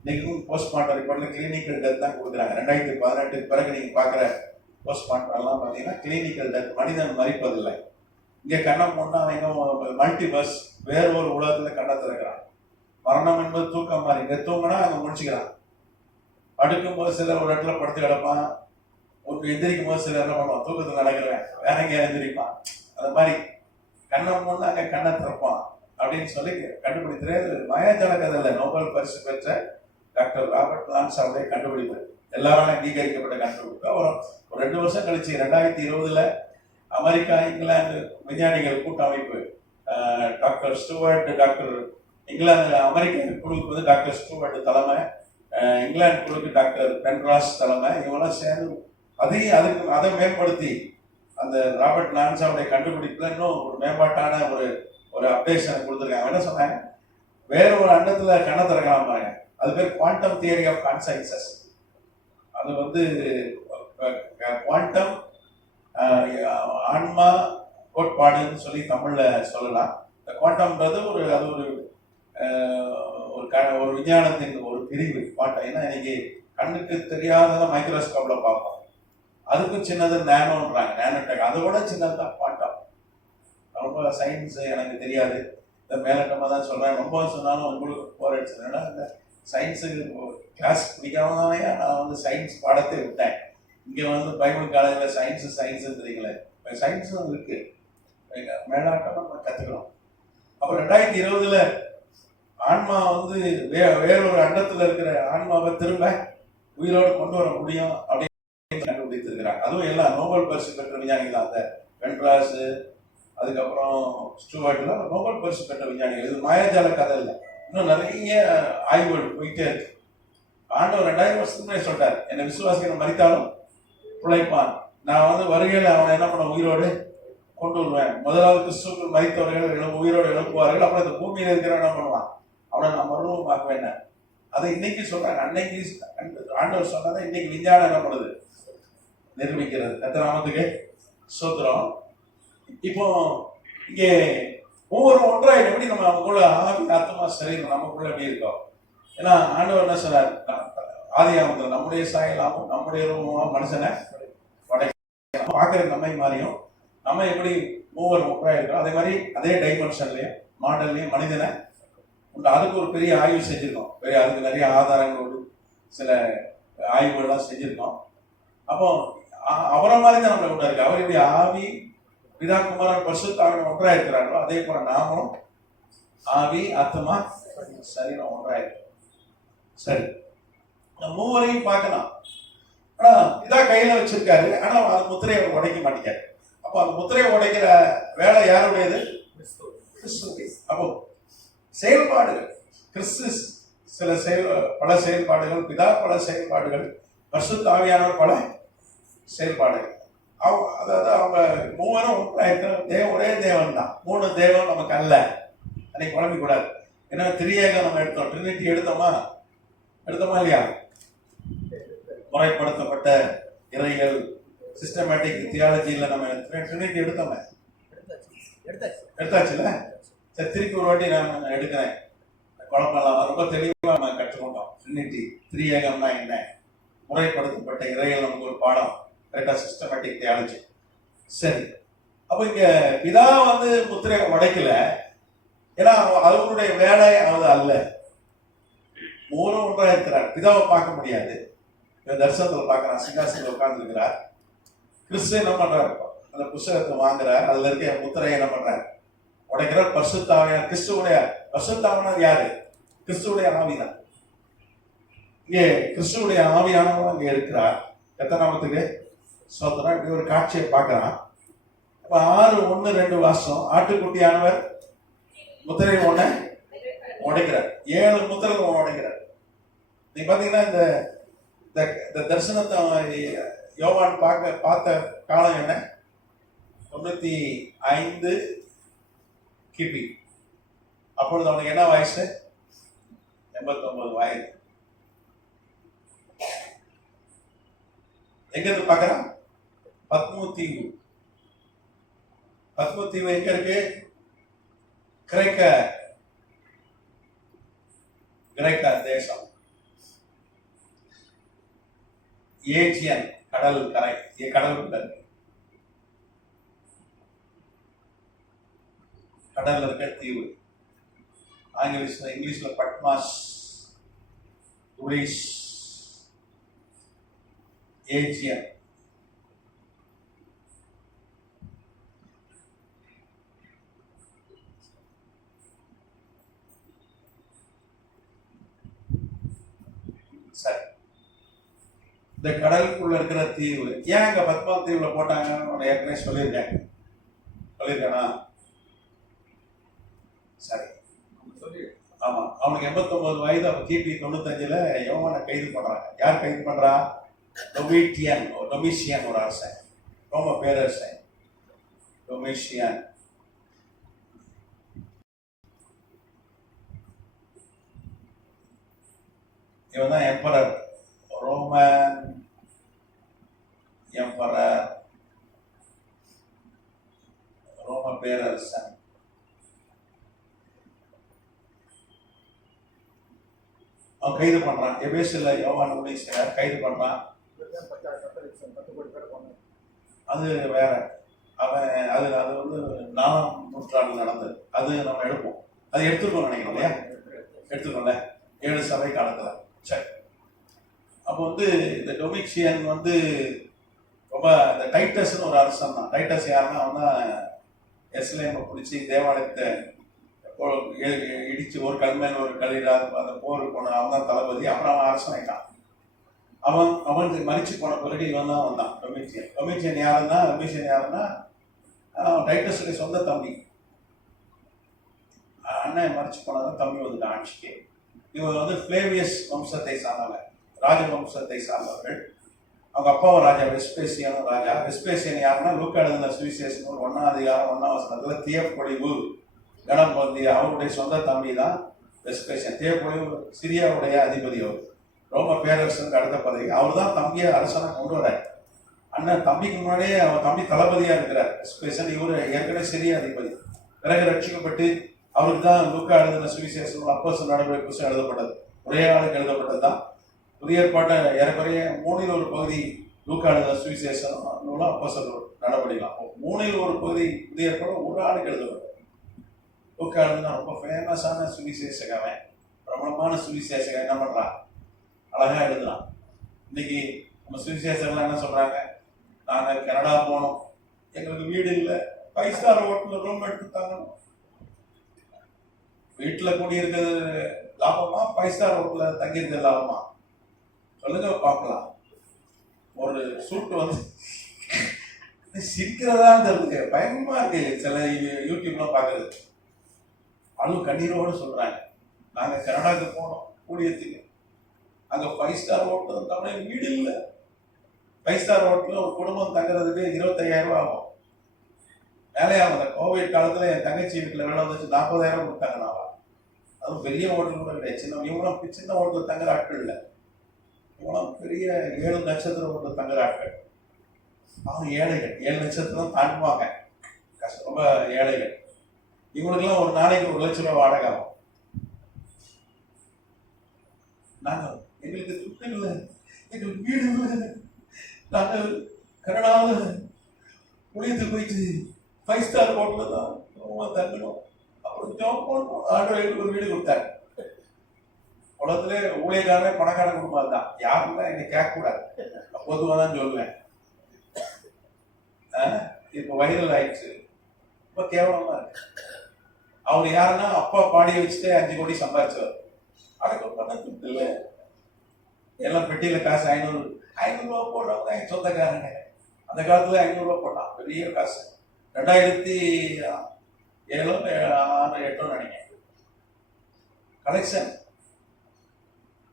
இன்னைக்கும் போஸ்ட்மார்ட்டம் ரிப்போர்ட்ல கிளினிக்கல் டெத் தான் கொடுக்குறாங்க. 2018 பிறகு நீங்க பார்க்குற போஸ்ட்மார்ட்டம் எல்லாம் பார்த்தீங்கன்னா கிளினிக்கல் டெத், மனிதன் மரிப்பதில்லை. இங்கே கண்ணம் முன்னா அவங்க மல்டிபஸ் வேற ஒரு உலகத்துல கண்ணை திறக்கிறான். மரணம் என்பது தூக்கம் மாதிரி, இங்கே தூங்கினா அங்கே முடிச்சுக்கிறான். படுக்கும் போது சிலர் ஒரு இடத்துல படுத்து கிடப்பான், ஒரு எந்திரிக்கும் போது சிலர் என்ன பண்ணுவான், தூக்கத்தில் நடக்கிறேன் வேற எங்கேயா எந்திரிப்பான். அந்த மாதிரி கண்ணம் முன்னா அங்கே கண்ணை திறப்பான் அப்படின்னு சொல்லி கண்டுபிடிக்கிறது மாயாஜால கதை இல்லை, நோபல் பரிசு பெற்ற டாக்டர் ராபர்ட் லான்சாவுடைய கண்டுபிடிப்பு, எல்லாராலும் அங்கீகரிக்கப்பட்ட கண்டுபிடிப்பு. அப்புறம் ஒரு 2 வருஷம் கழிச்சு 2020 அமெரிக்கா இங்கிலாந்து விஞ்ஞானிகள் கூட்டமைப்பு, டாக்டர் ஸ்டூவர்ட், டாக்டர் இங்கிலாந்து அமெரிக்க குழுவுக்கு வந்து டாக்டர் ஸ்டூவர்ட் தலைமை, இங்கிலாந்து குழுக்கு டாக்டர் பென்ராஸ் தலைமை, இவங்கெல்லாம் சேர்ந்து அதை மேம்படுத்தி அந்த ராபர்ட் லான்சாவுடைய கண்டுபிடிப்புல இன்னும் ஒரு மேம்பாட்டான ஒரு அப்டேஷன் கொடுத்துருக்காங்க. என்ன சொன்னாங்க, வேற ஒரு அண்டத்துல கண்ணை திறக்கலாம் பாருங்க, அது பேர் குவாண்டம் தியரி ஆஃப் கான்சைன்சஸ். அது வந்து குவாண்டம் ஆன்மா கோட்பாடுன்னு சொல்லி தமிழ்ல சொல்லலாம். இந்த குவாண்டம்ன்றது அது ஒரு விஞ்ஞானத்தின் ஒரு பிரிவு குவாண்டம். ஏன்னா இன்னைக்கு கண்ணுக்கு தெரியாத மைக்ரோஸ்கோப்ல பார்ப்போம், அதுக்கும் சின்னது நேனோன்றாங்க, நேனோடெக், அதை விட சின்னது தான் குவாண்டம். ரொம்ப சயின்ஸ் எனக்கு தெரியாது, இந்த மேலட்டமாக தான் சொல்றேன். ரொம்ப சொன்னாலும் உங்களுக்கு போர் அடிச்சதுன்னா இந்த சயின்ஸு கிளாஸ் பிடிக்காம நான் வந்து சயின்ஸ் பாடத்தை விட்டேன். இங்கே வந்து பைபிள் காலேஜில் சயின்ஸுன்னு தெரியுங்களே, சயின்ஸும் இருக்கு, மேலாட்டம் நம்ம கற்றுக்கிறோம். அப்போ 2020 ஆன்மா வந்து வேறொரு அண்டத்தில் இருக்கிற ஆன்மாவை திரும்ப உயிரோடு கொண்டு வர முடியும் அப்படின்னு கண்டுபிடித்திருக்கிறாங்க. அதுவும் எல்லாம் நோபல் பரிசு பெற்ற விஞ்ஞானிகள் தான். அந்த பென்ராஸ், அதுக்கப்புறம் ஸ்டூவர்ட்லாம் நோபல் பரிசு பெற்ற விஞ்ஞானிகள். இது மாயாஜால கதை இல்லை, இன்னும் நிறைய ஆய்வுகள் போயிட்டே இருக்கு. ஆண்டவர் 2000 வருஷத்துக்கு முன்னாடி சொல்லிட்டார், என்னை விசுவாசிகள் மரித்தாலும் பிழைப்பான், நான் வந்து வருகையில் அவனை என்ன பண்ண உயிரோடு கொண்டு வருவேன். முதலாவது கிறிஸ்துவுக்குள் மரித்தவர்கள் உயிரோடு எழுப்புவார்கள், அப்புறம் இந்த பூமியில் இருக்கிறவன் என்ன பண்ணுவான், அவனை நான் மறுரூபமாக்குவேன். அதை இன்னைக்கு சொல்றாங்க, அன்னைக்கு ஆண்டவர் சொன்னதை இன்னைக்கு விஞ்ஞானம் என்ன பண்ணுது, நிரூபிக்கிறது. கர்த்தர் நாமத்துக்கு ஸ்தோத்திரம். இப்போ இங்கே ஒவ்வொரு ஒன்றாய் எப்படி நம்ம அவங்களோட ஆவி ஆத்மா சரீரம் நமக்குள்ள எப்படி இருக்கோம். ஏன்னா ஆண்டவர் என்ன சொன்னார், ஆதியாகமத்தில் நம்முடைய சாயலாகவும் நம்முடைய ரூபமாகவும் மனுஷனை பார்க்கற நம்மை மாதிரியும் நம்ம எப்படி மூவர் ஒன்றாக இருக்கோம், அதே மாதிரி அதே டைமென்ஷன்லையும் மாடல்லையும் மனிதனை உண்டு. அதுக்கு ஒரு பெரிய ஆய்வு செஞ்சுருக்கோம், அதுக்கு நிறைய ஆதாரங்களோடு சில ஆய்வுகள்லாம் செஞ்சுருக்கோம். அப்போ அவரை மாதிரி தான் நம்மளை உண்டா இருக்கு. அவர் எப்படி ஆவி பிதா குமாரன் பரிசுத்தாவின் ஒன்றாக இருக்கிறார்களோ அதே போல நாமும் ஆவி ஆத்மா சரீரம் ஒன்றாக இருக்கு. சரி, மூவரையும் பார்க்கலாம். ஆனா இதா கையில வச்சிருக்காரு, ஆனா அந்த முத்திரையை அவர் உடைக்க மாட்டேங்காரு. அப்போ அந்த முத்திரையை உடைக்கிற வேலை யாருடையது, கிறிஸ்து. அப்போ செயல்பாடுகள், கிறிஸ்து பல செயல்பாடுகள், பிதா பல செயல்பாடுகள், பரிசுத்த ஆவியானவர் பல செயல்பாடுகள். அதாவது அவங்க மூவரும் ஒரே தேவன் தான். 3 தேவன் நமக்கு அல்ல, அன்னைக்கு குழம்பி கூடாது. ஏன்னா திரியேகம் நம்ம எடுத்தோம், ட்ரினிட்டி எடுத்தோமா இல்லையா, முறைப்படுத்தப்பட்ட இறைகள் சிஸ்டமேட்டிக் தியாலஜியில் நம்ம ட்ரினிட்டி எடுத்தோமே, எடுத்தாச்சுல்ல. சரி, திருப்பி ஒரு வாட்டி நான் எடுக்கிறேன், குழம்பெல்லாம் ரொம்ப தெளிவாக நம்ம கற்றுக்கொண்டோம். ட்ரினிட்டி திரியேகம்னா என்ன, முறைப்படுத்தப்பட்ட இறைகள் நமக்கு ஒரு பாடம், கரெக்டாக சிஸ்டமேட்டிக் தியாலஜி. சரி, அப்போ இங்க பிதா வந்து முத்திரையை உடைக்கல, ஏன்னா அவருடைய வேலை அது அல்ல. மூவரும் ஒன்றாக இருக்கிறார். பிதாவை பார்க்க முடியாது, தரிசனத்தில் பார்க்கிறார், சிங்காசனத்தில் உட்கார்ந்து இருக்கிறார். கிறிஸ்து என்ன பண்றாரு, அந்த புஸ்தகத்தை வாங்குறார். அதுல இருக்க முத்திரையை என்ன பண்றார்? உடைக்கிறார். பரிசுத்தாவியான கிறிஸ்துவுடைய பரிசுத்தாவியானவர் யாரு? கிறிஸ்துவுடைய ஆவிதான். இங்கே கிறிஸ்துவுடைய ஆவியானவர் அங்கே இருக்கிறார். எத்தனை நாமத்துக்கு சோதனை. இப்படி ஒரு காட்சியை பார்க்கிறான். அப்ப 6:1-2 வாசம். ஆட்டுக்குட்டியானவர் முத்திரை ஒண்ணு உடைக்கிறார். 7 முத்திரைகள் உடைக்கிறார். நீங்க பாத்தீங்கன்னா இந்த தரிசனத்தை யோவான் பார்த்த காலம் என்ன? 95 கிபி. அப்பொழுது அவனுக்கு என்ன வயசு? 89 வயது. எங்க இருந்து பார்க்கறான்? பத்மு தீவு. பத்மு தீவு எங்க இருக்கு? கிரேக்க தேசம். ஏஜியன் கடல் கரை. கடலுக்குள்ள இருக்கு. கடல்ல இருக்க தீவு. இங்கிலீஷ்ல பட்மாஸ், துரிஸ், ஏஜியன். சரி, இந்த கடலுக்குள்ள இருக்கிற தீவு ஏன் அங்க பத்மா தீவுல போட்டாங்கன்னு ஏற்கனவே சொல்லியிருக்கேனா? சரி, ஆமா. அவனுக்கு 89 வயது. அவன் கிபி 95ல யோவானை கைது பண்றாங்க. யார் கைது பண்றா? டொமிஷியன் ஒரு அரசன், ரோம பேரரசன். டொமிஷியன் இவன் தான் எம்பரர், ரோமன் எம்பரர், ரோம பேரரசன். அவன் கைது பண்றான். எபேசில யோவான் ஊழியர் கைது பண்றான். அது வேற. அவன் அது 4ஆம் நூற்றாண்டு நடந்தது. அது நம்ம எடுப்போம். அது எடுத்துருக்கோம் நினைக்கிறோம் இல்லையா? எடுத்துக்கோல 7 சபை காலத்துல. சரி, அப்போ இந்த டொமிஷியன் ரொம்ப இந்த டைட்டஸ்னு ஒரு அரசன் தான். டைட்டஸ் யாருன்னா அவன் தான் எஸ்லேமை பிடிச்சி தேவாலயத்தை இடிச்சு ஒரு கல் மேல் ஒரு கல்லிடா அந்த போருக்கு போன அவன் தான் தளபதி. அப்புறம் அவன் அரசன் ஆயிட்டான். அவனுக்கு மறிச்சு போன பிறகு இவன் தான் வந்தான் டொமிஷியன். டொமிஷியன் யாருன்னா டைட்டஸுடைய சொந்த தம்பி. அண்ணன் மறிச்சு போனதான் தம்பி வந்துட்டான் ஆட்சிக்கு. இவன் பிளேவியஸ் வம்சத்தை சார்ந்தவங்க, ராஜ வம்சத்தை சார்ந்தவர்கள். அவங்க அப்பாவும் ராஜா, வெஸ்பேசியனும் ராஜா. வெஸ்பேசியன் யாருன்னா லூக்கா எழுதின சுவிசேஷம் 1ஆம் அதிகாரம் 1ஆம் வசனத்துல தியப்பொழிவு கணம் பொருந்திய அவருடைய சொந்த தம்பி தான் வெஸ்பேசியன். தியப்பொழிவு சிரியாவுடைய அதிபதி. அவர் ரோம பேரரசனுக்கு அடுத்த பதவி. அவர் தான் தம்பியை அரசனை கொண்டு வர. அண்ணன் தம்பிக்கு முன்னாடியே அவன் தம்பி தளபதியா இருக்கிறார் வெஸ்பேசியன். இவரு ஏற்கனவே சிறிய அதிபதி. பிறகு ரட்சிக்கப்பட்டு அவருக்கு தான் லூக்கா எழுதின சுவிசேஷம், அப்போஸ்தலர் நடவடிக்கை புத்தகம் எழுதப்பட்டது. ஒரே ஆளுக்கு எழுதப்பட்டது தான். புதிய ஏற்பாட்டை ஏறக்குறைய 3ல் ஒரு பகுதி லூக்கா எழுதின சுவிசேஷம் நூலும் அப்போஸ்தலர் நடவடிக்கலாம். 3ல் ஒரு பகுதி புதிய ஏற்பாடு ஒரு ஆளுக்கு எழுதப்பட்டது. லூக்கா எழுதினா ரொம்ப ஃபேமஸான சுவிசேஷகவன், பிரபலமான சுவிசேஷகன். என்ன பண்றான்? அழகா எழுதுறான். இன்னைக்கு நம்ம சுவிசேஷகர்லாம் என்ன சொல்றாங்க? நாங்க கனடா போனோம், எங்களுக்கு வீடு இல்லை, 5 ஸ்டார் ஹோட்டல்ல ரூம் எடுத்து தாங்கணும். வீட்டுல கூடியிருக்கிறது லாபமா, 5 ஸ்டார் ஹோட்டல்ல தங்கியிருக்கிறது லாபமா? சொல்லுங்க பார்க்கலாம். ஒரு சூட்டு சிரிக்கிறதா இருக்கு, பயமா இருக்கு. சில யூடியூப்லாம் பாக்குறது அதுவும் கண்ணீரோடு சொல்றாங்க. நாங்க கனடாக்கு போனோம் ஊழியத்துக்கு, அங்க 5 ஸ்டார் ஹோட்டல் தமிழ் வீடு இல்லை. 5 ஸ்டார் ஹோட்டல்ல ஒரு குடும்பம் தங்குறதுக்கு 25,000 ரூபாய் ஆகும். வேலையாகும். அந்த கோவிட் காலத்துல என் தங்கச்சி வீட்டுல வேலை வந்துச்சு, 40,000 கொடுத்தாங்க. நாவா அதுவும் பெரிய ஹோட்டல் கூட கிடையாது. இவங்களும் சின்ன ஹோட்டல் தங்குற ஆட்கள் இல்லை. இவங்களும் பெரிய 7 நட்சத்திர ஹோட்டல் தங்குற ஆட்கள். அவங்க ஏழைகள். 7 நட்சத்திரம் தாண்டுவாங்க, கஷ்டம், ரொம்ப ஏழைகள். இவங்களுக்கெல்லாம் ஒரு நாளைக்கு 1 லட்சம் ரூபாய் வாடகை ஆகும். நாங்கள் எங்களுக்கு துட்டு இல்லை, எங்களுக்கு வீடு இல்லை, நாங்கள் கனடாவில் ஊழியத்துக்கு போயிட்டு 5 ஸ்டார் ஹோட்டலில் தான் ரொம்ப தங்கணும். அப்புறம் ஜாப் பண்ணணும். ஆண்டவருக்கு ஒரு வீடு கொடுத்தாங்க. உலகத்திலே ஊழியக்காரனே பணக்கார குடும்பம் தான். யாருன்னா என்னை கேட்கக்கூடாது, பொதுவாக தான் சொல்லுவேன். இப்போ வைரல் ஆயிடுச்சு. ரொம்ப கேவலமா இருக்கு. அவர் யாருன்னா அப்பா பாடி வச்சுட்டு 5 கோடி சம்பாதிச்சவர். அதுக்கு பண்ண துட்டு இல்லை. எல்லாம் பெட்டியில காசு 500 ரூபா போடுறவங்க என் சொந்தக்காரங்க. அந்த காலத்துல 500 ரூபா போட்டான், பெரிய காசு. 2007 6 8 நினைக்கிறேன்.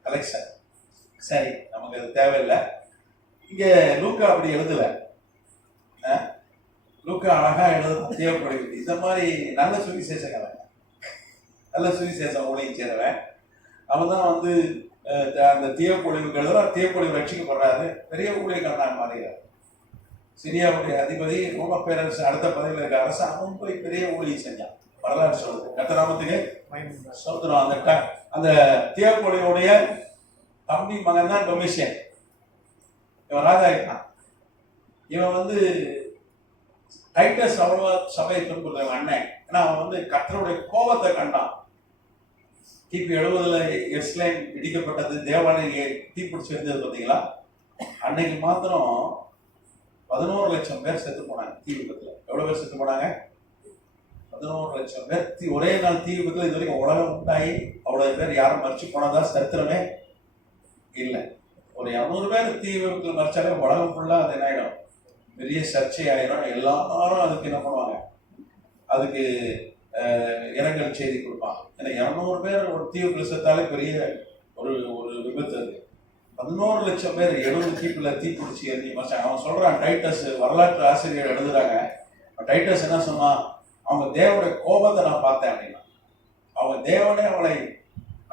கலெக்ஷன் சரி, நமக்கு அது தேவையில்லை. இங்க லூக்கா அப்படி எழுதல. லூக்கா அழகா எழுத தேவைப்படுகிறது. இந்த மாதிரி நல்ல சுவிசேஷக்காரன், நல்ல சுவிசேஷம் ஊழியம் செய்றவன் அவன் தான் வந்து அந்த தீயப்பொழிவுக்கு எழுதுறான். தீயப்பொழிவு ரட்சிக்கப்படுறாரு, பெரிய ஊழியக்காரனாக மாறுகிறார். சிரியாவுடைய அதிபதி ரோம பேரரசு அடுத்த பதவியில் இருக்க அரசு அவன் போய் பெரிய ஊழியம் செஞ்சான். வரலாறு சொல்லுது. கர்த்தராமத்துக்கு சோதரம். அந்த தீயப்பொழிவுடைய தம்பி மகன் தான் டொமிஷியன். இவன் ராஜா இருக்கான். இவன் வந்து டைட்டஸ் அவ்வளவா சபையை துன்புறுத்தவன் அண்ணன். ஏன்னா அவன் வந்து கர்த்தருடைய கோபத்தை கண்டான். கிபி 70 எருசலேம் இடிக்கப்பட்டது, தேவாலயம் தீப்பிடிச்சு இருந்தது பார்த்தீங்களா? அன்னைக்கு மாத்திரம் 11 லட்சம் பேர் செத்து போனாங்க தீ விபத்துல. எவ்வளவு பேர் செத்து போனாங்க? 11 லட்சம் பேர். ஒரே நாள் தீ விபத்துல இது வரைக்கும் உலகம் உண்டாகி அவ்வளவு பேர் யாரும் மறிச்சு போனதா சரித்திரமே இல்லை. ஒரு 200 பேர் தீ விபத்துல மறிச்சாலே உலகம் ஃபுல்லா அது என்ன ஆயிடும், பெரிய சர்ச்சை ஆயிடும். எல்லாரும் அதுக்கு என்ன பண்ணுவாங்க, அதுக்கு இரங்கல் செய்தி கொடுப்பாங்க. ஏன்னா 200 பேர் ஒரு தீ விபத்துல செத்தாலே பெரிய ஒரு ஒரு விபத்து. அது 11 லட்சம் பேர் 70 தீப்புல தீப்பிடிச்சு எரிஞ்சு மறைச்சாங்க. அவன் சொல்றான், டைட்டஸ் வரலாற்று ஆசிரியர் எழுதுறாங்க. டைட்டஸ் என்ன சொன்னான், அவங்க தேவனுடைய கோபத்தை நான் பார்த்தேன் அப்படின்னா. அவங்க தேவனே அவளை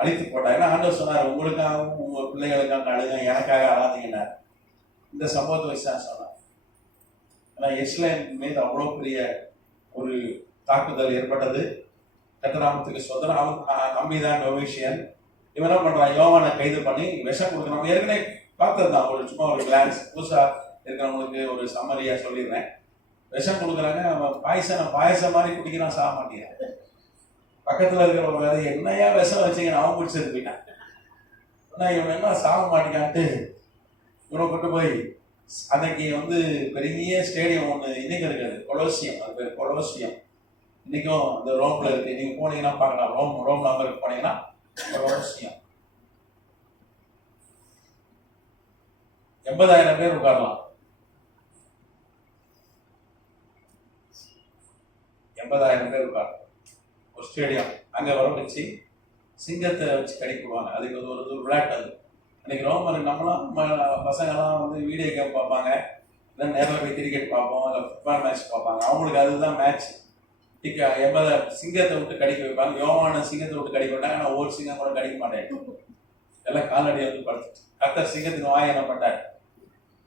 அழித்து போட்டாங்க. ஏன்னா ஆண்டவர் சொன்னார், உங்களுக்காகவும் உங்க பிள்ளைகளுக்காக அழுங்க, எனக்காக அழாதீங்கன்னார். இந்த சம்பவத்தை வச்சு தான் சொன்னார். ஏன்னா இஸ்ரேல் மீது அவ்வளோ பெரிய ஒரு தாக்குதல் ஏற்பட்டது. கர்த்தராமத்துக்கு சொந்தம். அவன் தம்பிதான் டொமிஷியன். இவன் என்ன பண்றான், யோவானை கைது பண்ணி விஷம் கொடுக்குறான். ஏற்கனவே பார்த்ததுதான், ஒரு சும்மா ஒரு கிளான்ஸ் புதுசா இருக்கிறவங்களுக்கு ஒரு சம்மரியா சொல்லிடுறேன். விஷம் கொடுக்குறாங்க. அவன் பாயசம் மாதிரி குடிக்கிறான், சாக மாட்டேங்கிறான். பக்கத்துல இருக்கிற ஒரு வேலை, என்னையா விஷம் வச்சீங்கன்னு அவன் குடிச்சிட்டு போயிட்டான். ஆனா இவன் என்ன சாக மாட்டேங்கான்ட்டு இவனை கொண்டு போய் அன்னைக்கு வந்து பெரிய ஸ்டேடியம் ஒன்று இன்னைக்கு இருக்காது, கொலோசியம். அது பேர் கொலோசியம். இன்னைக்கும் இந்த ரோம்ல இருக்கு. நீங்க போனீங்கன்னா பார்க்கலாம். ரோம் நகருக்கு போனீங்கன்னா கொலோசியம் 80,000 பேர் உட்காரலாம். 80,000 பேர் உட்காரலாம் ஒரு ஸ்டேடியம். அங்க வர வச்சு சிங்கத்தை வச்சு கடிக்குவாங்க. அதுக்கு ஒரு விளையாட்டு. அது இன்னைக்கு ரோமர் நம்மளாம் பசங்கள்லாம் வந்து வீடியோ கேம் பார்ப்பாங்க, இல்லை நேரில் போய் கிரிக்கெட் பார்ப்போம், இல்லை ஃபுட்பால் மேட்ச் பார்ப்பாங்க. அவங்களுக்கு அதுதான் மேட்ச். 80 சிங்கத்தை விட்டு கடிக்க வைப்பாங்க. யோவான சிங்கத்தை விட்டு கடிக்க விட்டாங்க. ஆனால் ஒரு சிங்கம் கூட கடிக்க மாட்டேன். எல்லாம் கால்நடை வந்து படுத்துட்டு கர்த்தர் சிங்கத்தின் வாயை என்ன பண்ணார்,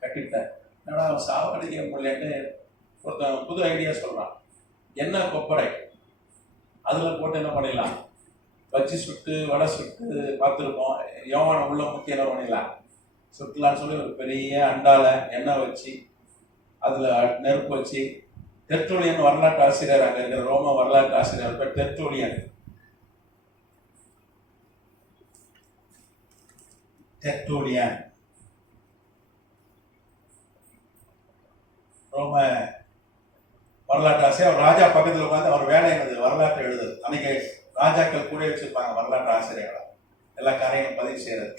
கட்டிவிட்டார். ஏன்னா அவன் சாவடிக்க முடியலன்னு ஒருத்தன் புது ஐடியா சொல்றான். என்ன கொப்பரை அதுல போட்டு என்ன பண்ணிடலாம், வச்சு சுட்டு வடை சுட்டு பார்த்துருப்போம். யோவான உள்ள முக்கிய என்ன பண்ணிடலாம், சுட்டலான்னு சொல்லி ஒரு பெரிய அண்டால எண்ணெய் வச்சு அதுல நெருப்பு வச்சு, தெர்த்துலியன் வரலாற்று ஆசிரியர், அங்க இருக்கிற ரோம வரலாற்று ஆசிரியர் பேர் தெர்த்துலியன். ரோம வரலாற்று ஆசிரியர். அவர் ராஜா பக்கத்துல உட்காந்து அவர் வேலை என்னது, வரலாற்று எழுதுது. அன்னைக்கு ராஜாக்கள் கூட வச்சிருப்பாங்க வரலாற்று ஆசிரியர்களை, எல்லா காரையும் பதிவு செய்யறது.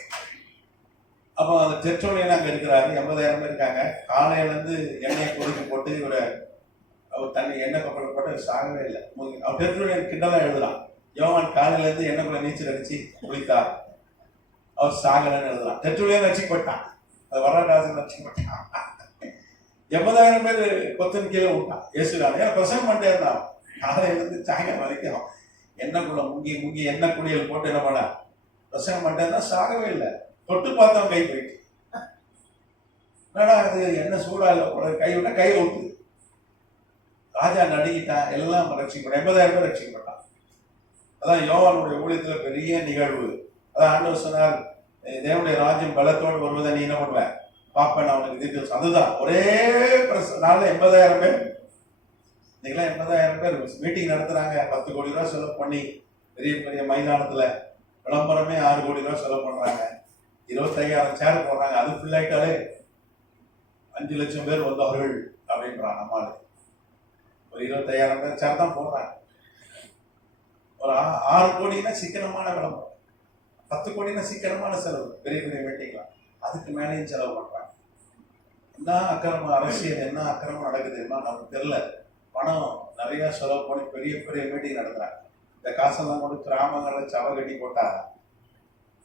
அப்போ அந்த தெர்த்துலியன் அங்க இருக்கிறாரு. 80,000 பேர் இருக்காங்க. காலையில இருந்து எண்ணெயை கொதிக்க போட்டு அவர் தண்ணி எண்ணெய் கப்பல் போட்டு சாகவே இல்லை. அவர் தெர்த்துலியன் கிண்டதான் எழுதுறான். யோவான் காலையில இருந்து எண்ணெய்க்குள்ள நீச்சல் அடிச்சு குளித்தார், அவர் சாகலன்னு எழுதுறான். தெர்த்துலியன் ரட்சிக்கப்பட்டான், அது வரலாற்று ஆசிரியர் ரட்சிக்கப்பட்டான். 80,000 பேர் கொத்தன் கீழே விட்டான் இயேசுதான். ஏன்னா பிரசங்கம் பண்ணிட்டே இருந்தான். காலையில இருந்து சாயங்காலம் வரைக்கும் எண்ணெய்க்குள்ள முங்கி எண்ணெய் குடியல் போட்டு என்ன பண்ண பிரசங்கம் பண்ணிட்டே இருந்தா, சாகவே இல்லை. தொட்டு பார்த்தவன் கை போயிட்டு, என்னடா அது என்ன சூடா இல்லை, கை விட்டா கை ஊத்து. ராஜா நடுங்கிட்டான். எல்லாம் ரட்சிக்கப்பட்டான். 80,000 பேர் ரட்சிக்கப்பட்டான். அதான் யோவானுடைய ஊழியத்துல பெரிய நிகழ்வு. அதான் ஆண்டவர் சொன்னார், தேவனுடைய ராஜ்யம் பலத்தோடு வருவதை நீ என்ன பண்ணுவ பாப்பேன் அவனுக்கு தீர்க்க. அதுதான் ஒரே நாள்ல 80,000 பேர். இன்னைக்கெல்லாம் 80,000 பேர் மீட்டிங் நடத்துறாங்க. 10 கோடி ரூபாய் செலவு பண்ணி பெரிய பெரிய மைதானத்துல விளம்பரமே 6 கோடி ரூபாய் செலவு பண்றாங்க. 25,000 சேர் போடுறாங்க. அது ஃபுல் ஆயிட்டாலே 5 லட்சம் பேர் வந்தவர்கள் அப்படின்றான் நம்மால். ஒரு 25,000 பேர் சேர் தான் போடுறாங்க. ஒரு 6 கோடினா சிக்கனமான விளம்பரம், 10 கோடினா சிக்கனமான செலவு, பெரிய பெரிய மீட்டிங்லாம். அதுக்கு மேலேயும் செலவு பண்றாங்க. என்ன அக்கிரமம் அரசியல், என்ன அக்கிரமம் நடக்குது என்ன நமக்கு தெரியல. பணம் நிறைய செலவு பண்ணி பெரிய பெரிய மீட்டிங் நடத்துறாங்க. இந்த காசெல்லாம் கொண்டு கிராமங்களில் சவ கட்டி போட்டா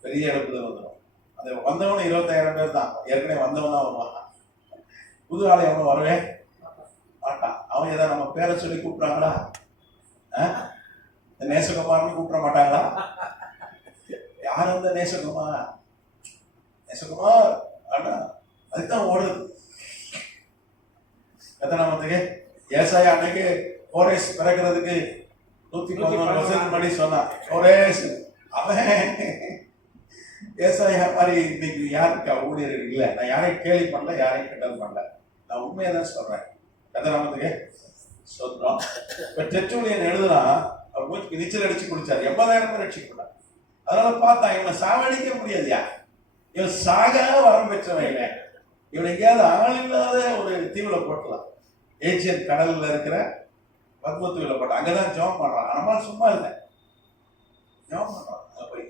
பெரிய எழுப்புதல் வந்துடும். அது வந்தவனும் 25,000 பேர் தான், ஏற்கனவே வந்தவன் தான் வருவான். புது ஆளை அவனும் வரவே மாட்டான். அவன் ஏதாவது நம்ம பேரை சொல்லி கூப்பிட்றாங்களா? இந்த நேசகுமார்னு கூப்பிட மாட்டாங்களா? யார் அந்த நேசகுமார்? நேசகுமார் ஆனா அதுதான் ஓடுது. எத்தனாமத்துக்கு ஏசாயா அன்னைக்கு கோரேஸ் பிறக்கிறதுக்கு 111 வருஷத்துக்கு முன்னாடி சொன்னான். கோரேஸ் அவன் ஏசாயா மாதிரி இன்னைக்கு யாருக்கு ஊழியர்கள் இல்லை. நான் யாரையும் கேலி பண்ணல, யாரையும் கிண்டல் பண்ணல, நான் உண்மையை தான் சொல்றேன். எத்தனாமத்துக்கு சொல்றோம். இப்ப டெற்றூலியன் எழுதுனா அவர் மூச்சுக்கு நீச்சல் அடிச்சு குடிச்சாரு, 80,000 பேர் ரட்சிக்கப்பட்டார். அதனால பார்த்தா இவனை சாவடிக்க முடியாதுயா, இவன் சாக வரம் பெற்றவன், இவன் எங்கேயாவது ஆள் இல்லாத ஒரு தீவுல போட்டலாம். ஏஜியன் கடல்ல இருக்கிற பத்மத்தீவுல போட்டான். அங்கதான் ஜாப் பண்றான். நம்மளால சும்மா இல்லை, ஜாப் பண்றான். அங்க போய்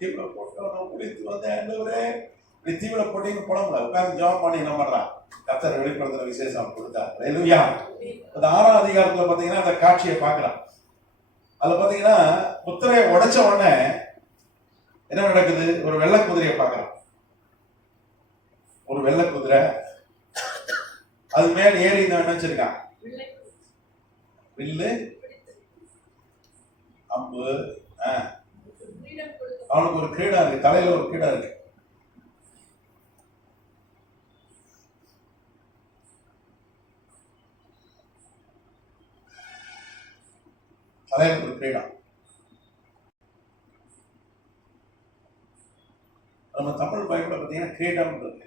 தீவுல போட்டு குளித்து வந்தேன். இப்படி தீவுல போட்டீங்கன்னு போடல, உட்காந்து ஜாப் பண்ணி என்ன பண்றான்? கர்த்தர் வெளிப்படுத்துற விசேஷம் கொடுத்தார். ஹல்லேலூயா. அந்த 6ஆம் அதிகாரத்துல பாத்தீங்கன்னா அந்த காட்சியை பார்க்கலாம். அதுல பாத்தீங்கன்னா முத்திரையை உடைச்ச உடனே என்ன நடக்குது? ஒரு வெள்ளை குதிரையை பார்க்கலாம். ஒரு வெள்ளை குதிரை, அது மேல ஏறி என்ன வச்சிருக்கான்? வில்லு, அம்பு, அவனுக்கு ஒரு கிரீடா இருக்கு, தலையில ஒரு கிரீடா இருக்கு. தலையில ஒரு கிரீடம். நம்ம தமிழ் பைபிள்ல பார்த்தீங்கன்னா கிரீடம் இருக்கு.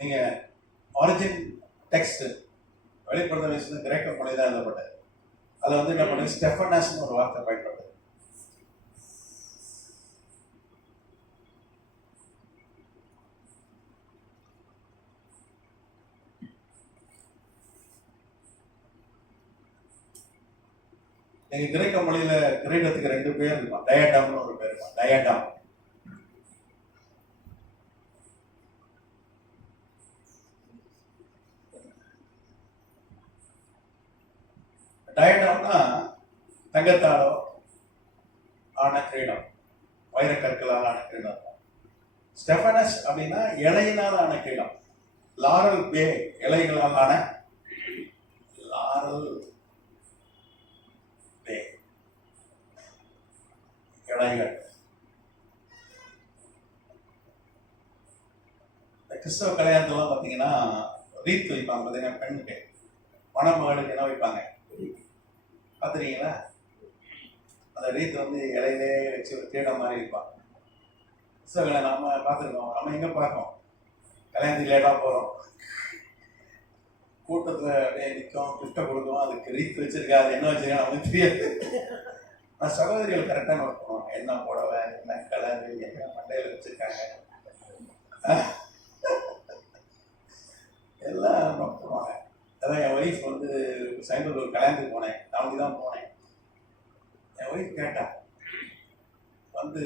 நீங்க ஆரிஜின் டெக்ஸ்ட் வெளிப்படுத்த விஷயம் கிரேக்க மொழி தான் எழுதப்பட்டது. அதில் வந்து என்ன பண்ணி ஸ்டெஃபனாஸ்னு ஒரு வார்த்தை பயன்படுது. எங்க கிரேக்க மொழியில கிரீடத்துக்கு 2 பேர் இருக்கும். டயடாம்னு ஒரு பேர் இருக்கும். டயடாம். டயடாம்னா தங்கத்தாலோ ஆன கிரீடம், வைரக்கற்களால் ஆன கிரீடம். ஸ்டெஃபனஸ் அப்படின்னா இலையினால் ஆன கிரீடம். லாரல் பே, இலைகளால் ஆன லாரல் பே இலைகள். கிறிஸ்தவ கல்யாணத்தெல்லாம் பார்த்தீங்கன்னா ரீத் வைப்பாங்க. பார்த்தீங்கன்னா பெண்ணுக்கு மணமகளுக்கு என்ன வைப்பாங்க பார்த்துருக்கீங்களா? அந்த ரீத் வந்து இலையிலே வச்சு ஒரு கிரீடம் மாதிரி வைப்பாங்க. கிறிஸ்தவ கல்யாணம் நம்ம பார்த்துருக்கோம். நம்ம எங்கே பார்க்கோம்? கல்யாணத்துக்கு லேட்டாக போகிறோம், கூட்டத்தில் அப்படியே நிற்கும், கிஃப்டை கொடுக்கும், அதுக்கு ரீத் வச்சிருக்கா, அது என்ன வச்சிருக்கா நமக்கு தெரியாது. நான் சகோதரிகள் கரெக்டாக நோட் பண்ணுவாங்க. என்ன புடவை, என்ன கலர், என்ன மண்டையில் வச்சிருக்காங்க, எல்லாம் நோட் பண்ணுவாங்க. அதான் என் ஒய்ஃப் வந்து சைனூர் ஒரு கல்யாணத்துக்கு போனேன், நாளைக்கு தான் போனேன். என் ஒய்ஃப் கேட்டா வந்து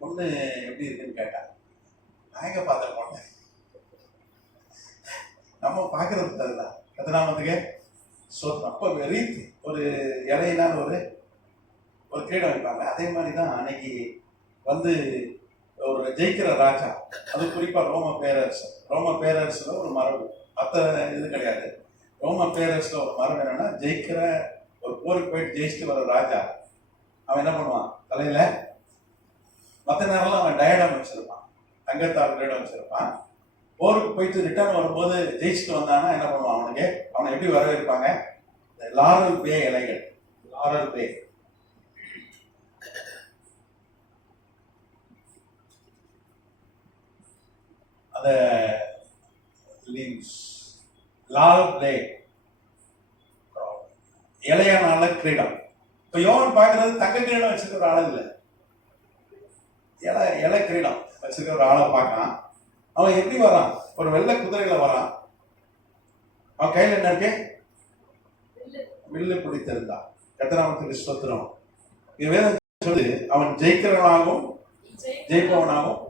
பொண்ணு எப்படி இருக்குன்னு கேட்டா. நான் எங்க பார்த்த போனேன், நம்ம பார்க்கறது அதுதான் கத்தனாமத்துக்கு சொத்து. அப்போ ரீத் ஒரு இலையினால் ஒரு கிரீடம் வைப்பாங்க. அதே மாதிரி தான் அன்னைக்கு வந்து ஒரு ஜெயிக்கிற ராஜா, அது குறிப்பாக ரோம பேரரசில் ஒரு மரபு, மற்ற இது கிடையாது. ரோம பேரரசில் ஒரு மரபு என்னன்னா, ஜெயிக்கிற ஒரு போருக்கு போயிட்டு ஜெயிச்சுட்டு வர ராஜா அவன் என்ன பண்ணுவான்? தலையில மற்ற நேரம்லாம் அவன் டயடாம் வச்சிருப்பான், தங்கத்தால் கிரீடம் வச்சிருப்பான். போருக்கு போயிட்டு ரிட்டர்ன் வரும்போது ஜெயிச்சுட்டு வந்தானா என்ன பண்ணுவான்? அவனை எப்படி வரவேற்பாங்க? லாரல் பே இலைகள், லாரல் பே. அந்த லீவ்ஸ், லாரல் பே இலையனால கிரீடம். இப்போ யோவான் பார்க்கறது தங்க கிரீடம் வச்சிருக்கிற ஒரு ஆள் இல்லை, இலை கிரீடம் வச்சிருக்கிற ஒரு ஆளை பார்க்கலாம். அவன் எப்படி வரான்? ஒரு வெள்ளை குதிரையில வரான். அவன் கையில் என்ன இருக்கு? வில்லு பிடித்திருந்தான். கர்த்தராமத்துக்கு ஸ்தோத்திரம். வேதம் சொல்லி அவன் ஜெயிக்கிறவனாகவும் ஜெயிப்பவனாகவும்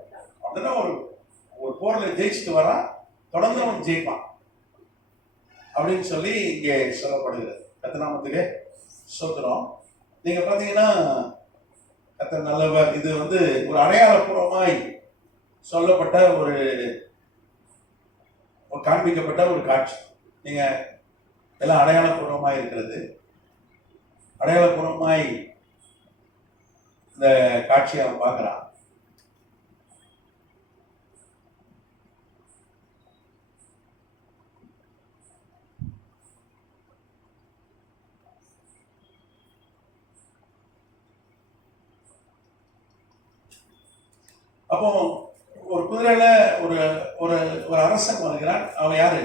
அப்படின்னா ஒரு போர்ல ஜெயிச்சுட்டு வரான், தொடர்ந்து அவன் ஜெயிப்பான் அப்படின்னு சொல்லி இங்கே சொல்லப்படுகிறது. கர்த்தராமத்துக்கு ஸ்தோத்திரம். நீங்க பாத்தீங்கன்னா கர்த்தர் நல்லவர். இது ஒரு அடையாளபூர்வமாய் சொல்லப்பட்ட ஒரு காண்பிக்கப்பட்ட ஒரு காட்சி. நீங்க எல்லாம் அடையாளபூர்வமாய் இருக்கிறது. அடையாளபூர்வமாய் இந்த காட்சியை அவன் பார்க்கிறான். அப்போ ஒரு குதிரையில ஒரு ஒரு ஒரு அரசன் வருகிறான். அவன் யாரு?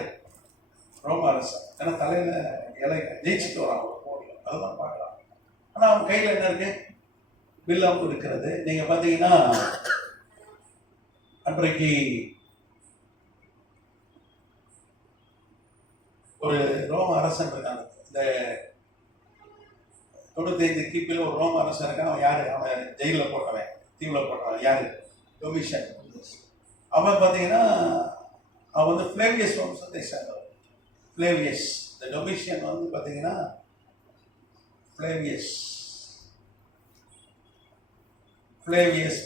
ரோம அரசன். ஏன்னா தலையில இலை ஜெயிச்சுட்டு வரான் ஒரு போர்ல, அதுதான் பார்க்கலாம். ஆனா அவன் கையில என்ன இருக்கு? வில்லம் இருக்கிறது. நீங்க பாத்தீங்கன்னா அன்றைக்கு ஒரு ரோம அரசன் இருக்காங்க. இந்த 95 கிபில ஒரு ரோம அரசன் இருக்கான். அவன் யாரு? அவன் ஜெயில போட்டவன், தீவுல போட்டவன். யாரு? டொமிஷன். அவன் பாத்தீங்கன்னா அவன் பிளேவியஸ் வம்சத்தை சேர்ந்தவன். பிளேவியஸ். இந்த டொமிஷியன் பாத்தீங்கன்னா பிளேவியஸ்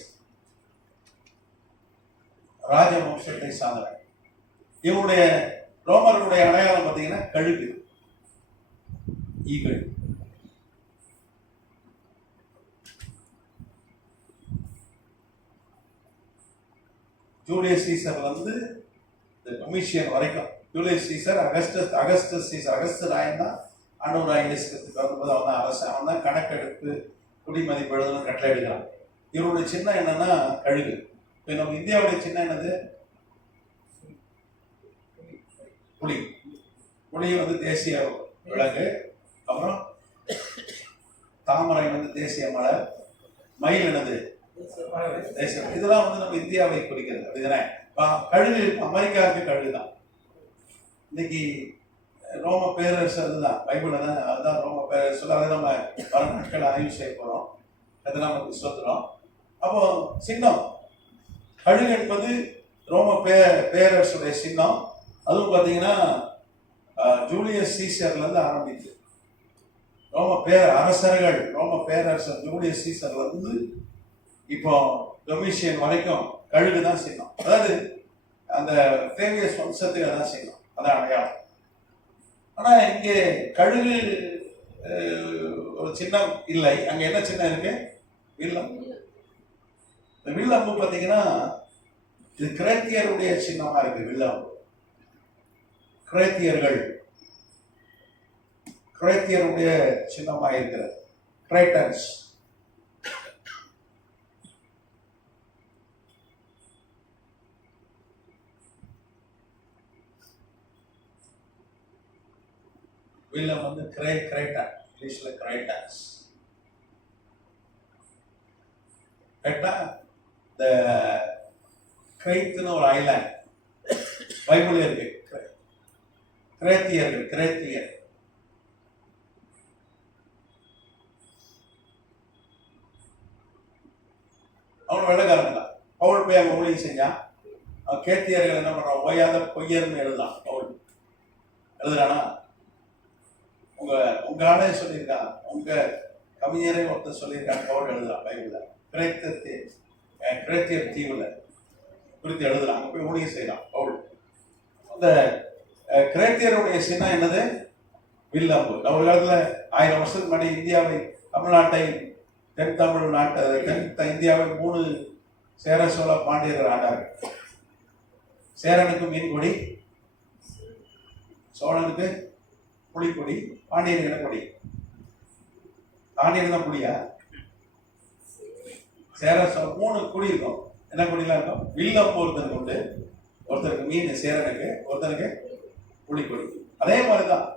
ராஜவம்சத்தை சார்ந்தவன். இவனுடைய ரோமர்களுடைய அடையாளம் பாத்தீங்கன்னா கழுகு, ஈகிள். ஜூலியஸ் சீசர்ல இருந்து இந்த டொமிஷியன் வரைக்கும். Julius Caesar Augustus Caesar. அகஸ்து ராயன் தான் ஆண்டவராய் இயேசு கிறிஸ்து பிறந்தபோது அவன் தான் அரசன். அவன் தான் கணக்கெடுப்பு, குடிமதிப்பு எழுதணும், கட்டளை எடுக்கிறான். இவருடைய சின்னம் என்னன்னா கழுகு. இப்போ நம்ம இந்தியாவுடைய சின்னம் என்னது? புலி. புலி தேசிய விலங்கு. அப்புறம் தாமரை தேசிய மலர். மயில் என்னது? தேசியம். இதெல்லாம் நம்ம இந்தியாவை குறிக்கிறது. அப்படிதானே? கழுகு அமெரிக்காவுக்கு கழுகு தான். இன்னைக்கு ரோம பேரரசு தான் பைபிள் தான். அதுதான் ரோம பேரரசு. அதை நம்ம வர நாட்கள் ஆய்வு செய்ய போறோம். அதெல்லாம் நமக்கு சொல்லுறோம். அப்போ சின்னம் கழுகு என்பது ரோம பேரரசுடைய சின்னம். அதுவும் பார்த்தீங்கன்னா ஜூலியஸ் சீசர்ல இருந்து ஆரம்பிச்சு ரோம பேரரசர் ஜூலியஸ் சீசர்ல இருந்து இப்போ டொமிஷியன் வரைக்கும் கழுகு தான் சின்னம். அதாவது அந்த பிளேவியஸ் வம்சத்துக்கு அதான் சின்னம், அதான் அடையாளம். ஆனா இங்கே கழுகு ஒரு சின்னம் இல்லை. அங்க என்ன சின்னம் இருக்கு? வில்லம். இந்த வில்லம்பு பார்த்தீங்கன்னா இது கிரேத்தியருடைய சின்னமா இருக்கு. வில்லம்பு கிரேத்தியருடைய சின்னமா இருக்கிறது. கிரேட்டன்ஸ். வில்லம் கிரேட்டா, இங்கிலீஷ்ல கிரேட்டன்ஸ். கேட்டா இந்த கிரைத்துன்னு ஒரு ஐலாண்ட் பைபிள் இருக்கு. கிரேத்தியர். அவன் வெள்ளக்காரன் தான். பவுல் போய் அவன் ஊழியம் செஞ்சான். அவன் கேத்தியர்கள் என்ன பண்றான்? ஓயாத பொய்யர்னு எழுதான். பவுல் எழுதுறானா? உங்க ஆளே சொல்லியிருக்கான், உங்க கவிஞரே ஒருத்தர் சொல்லியிருக்காங்க. பவுல் எழுதுறான் பைபிள்ல. கிரேத்தியர் தீவுல குறித்து எழுதுறான். அங்க போய் ஊழியம் செய்யறான் பவுல். அந்த கிரேத்தியருடைய சின்னம் என்னது? வில்லம்பு. ஒரு காலத்துல 1000 வருஷத்துக்கு முன்னாடி இந்தியாவை, தமிழ்நாட்டை, தென் தமிழ்நாட்டை, தென் இந்தியாவை 3 சேர சோழ பாண்டியர்கள் ஆண்டார்கள். சேரனுக்கு மீன்கொடி, சோழனுக்கு புலிக்கொடி, பாண்டியனுக்கு என்ன கொடி? பாண்டியன் தான் புலியா? சேர சோழ 3 கொடி இருக்கும். என்ன கொடிலாம் இருக்கும்? வில்லம்பு ஒருத்தருக்கு உண்டு, ஒருத்தருக்கு மீன் சேரனுக்கு, ஒருத்தருக்கு புலிக்கொடி. அதே மாதிரிதான்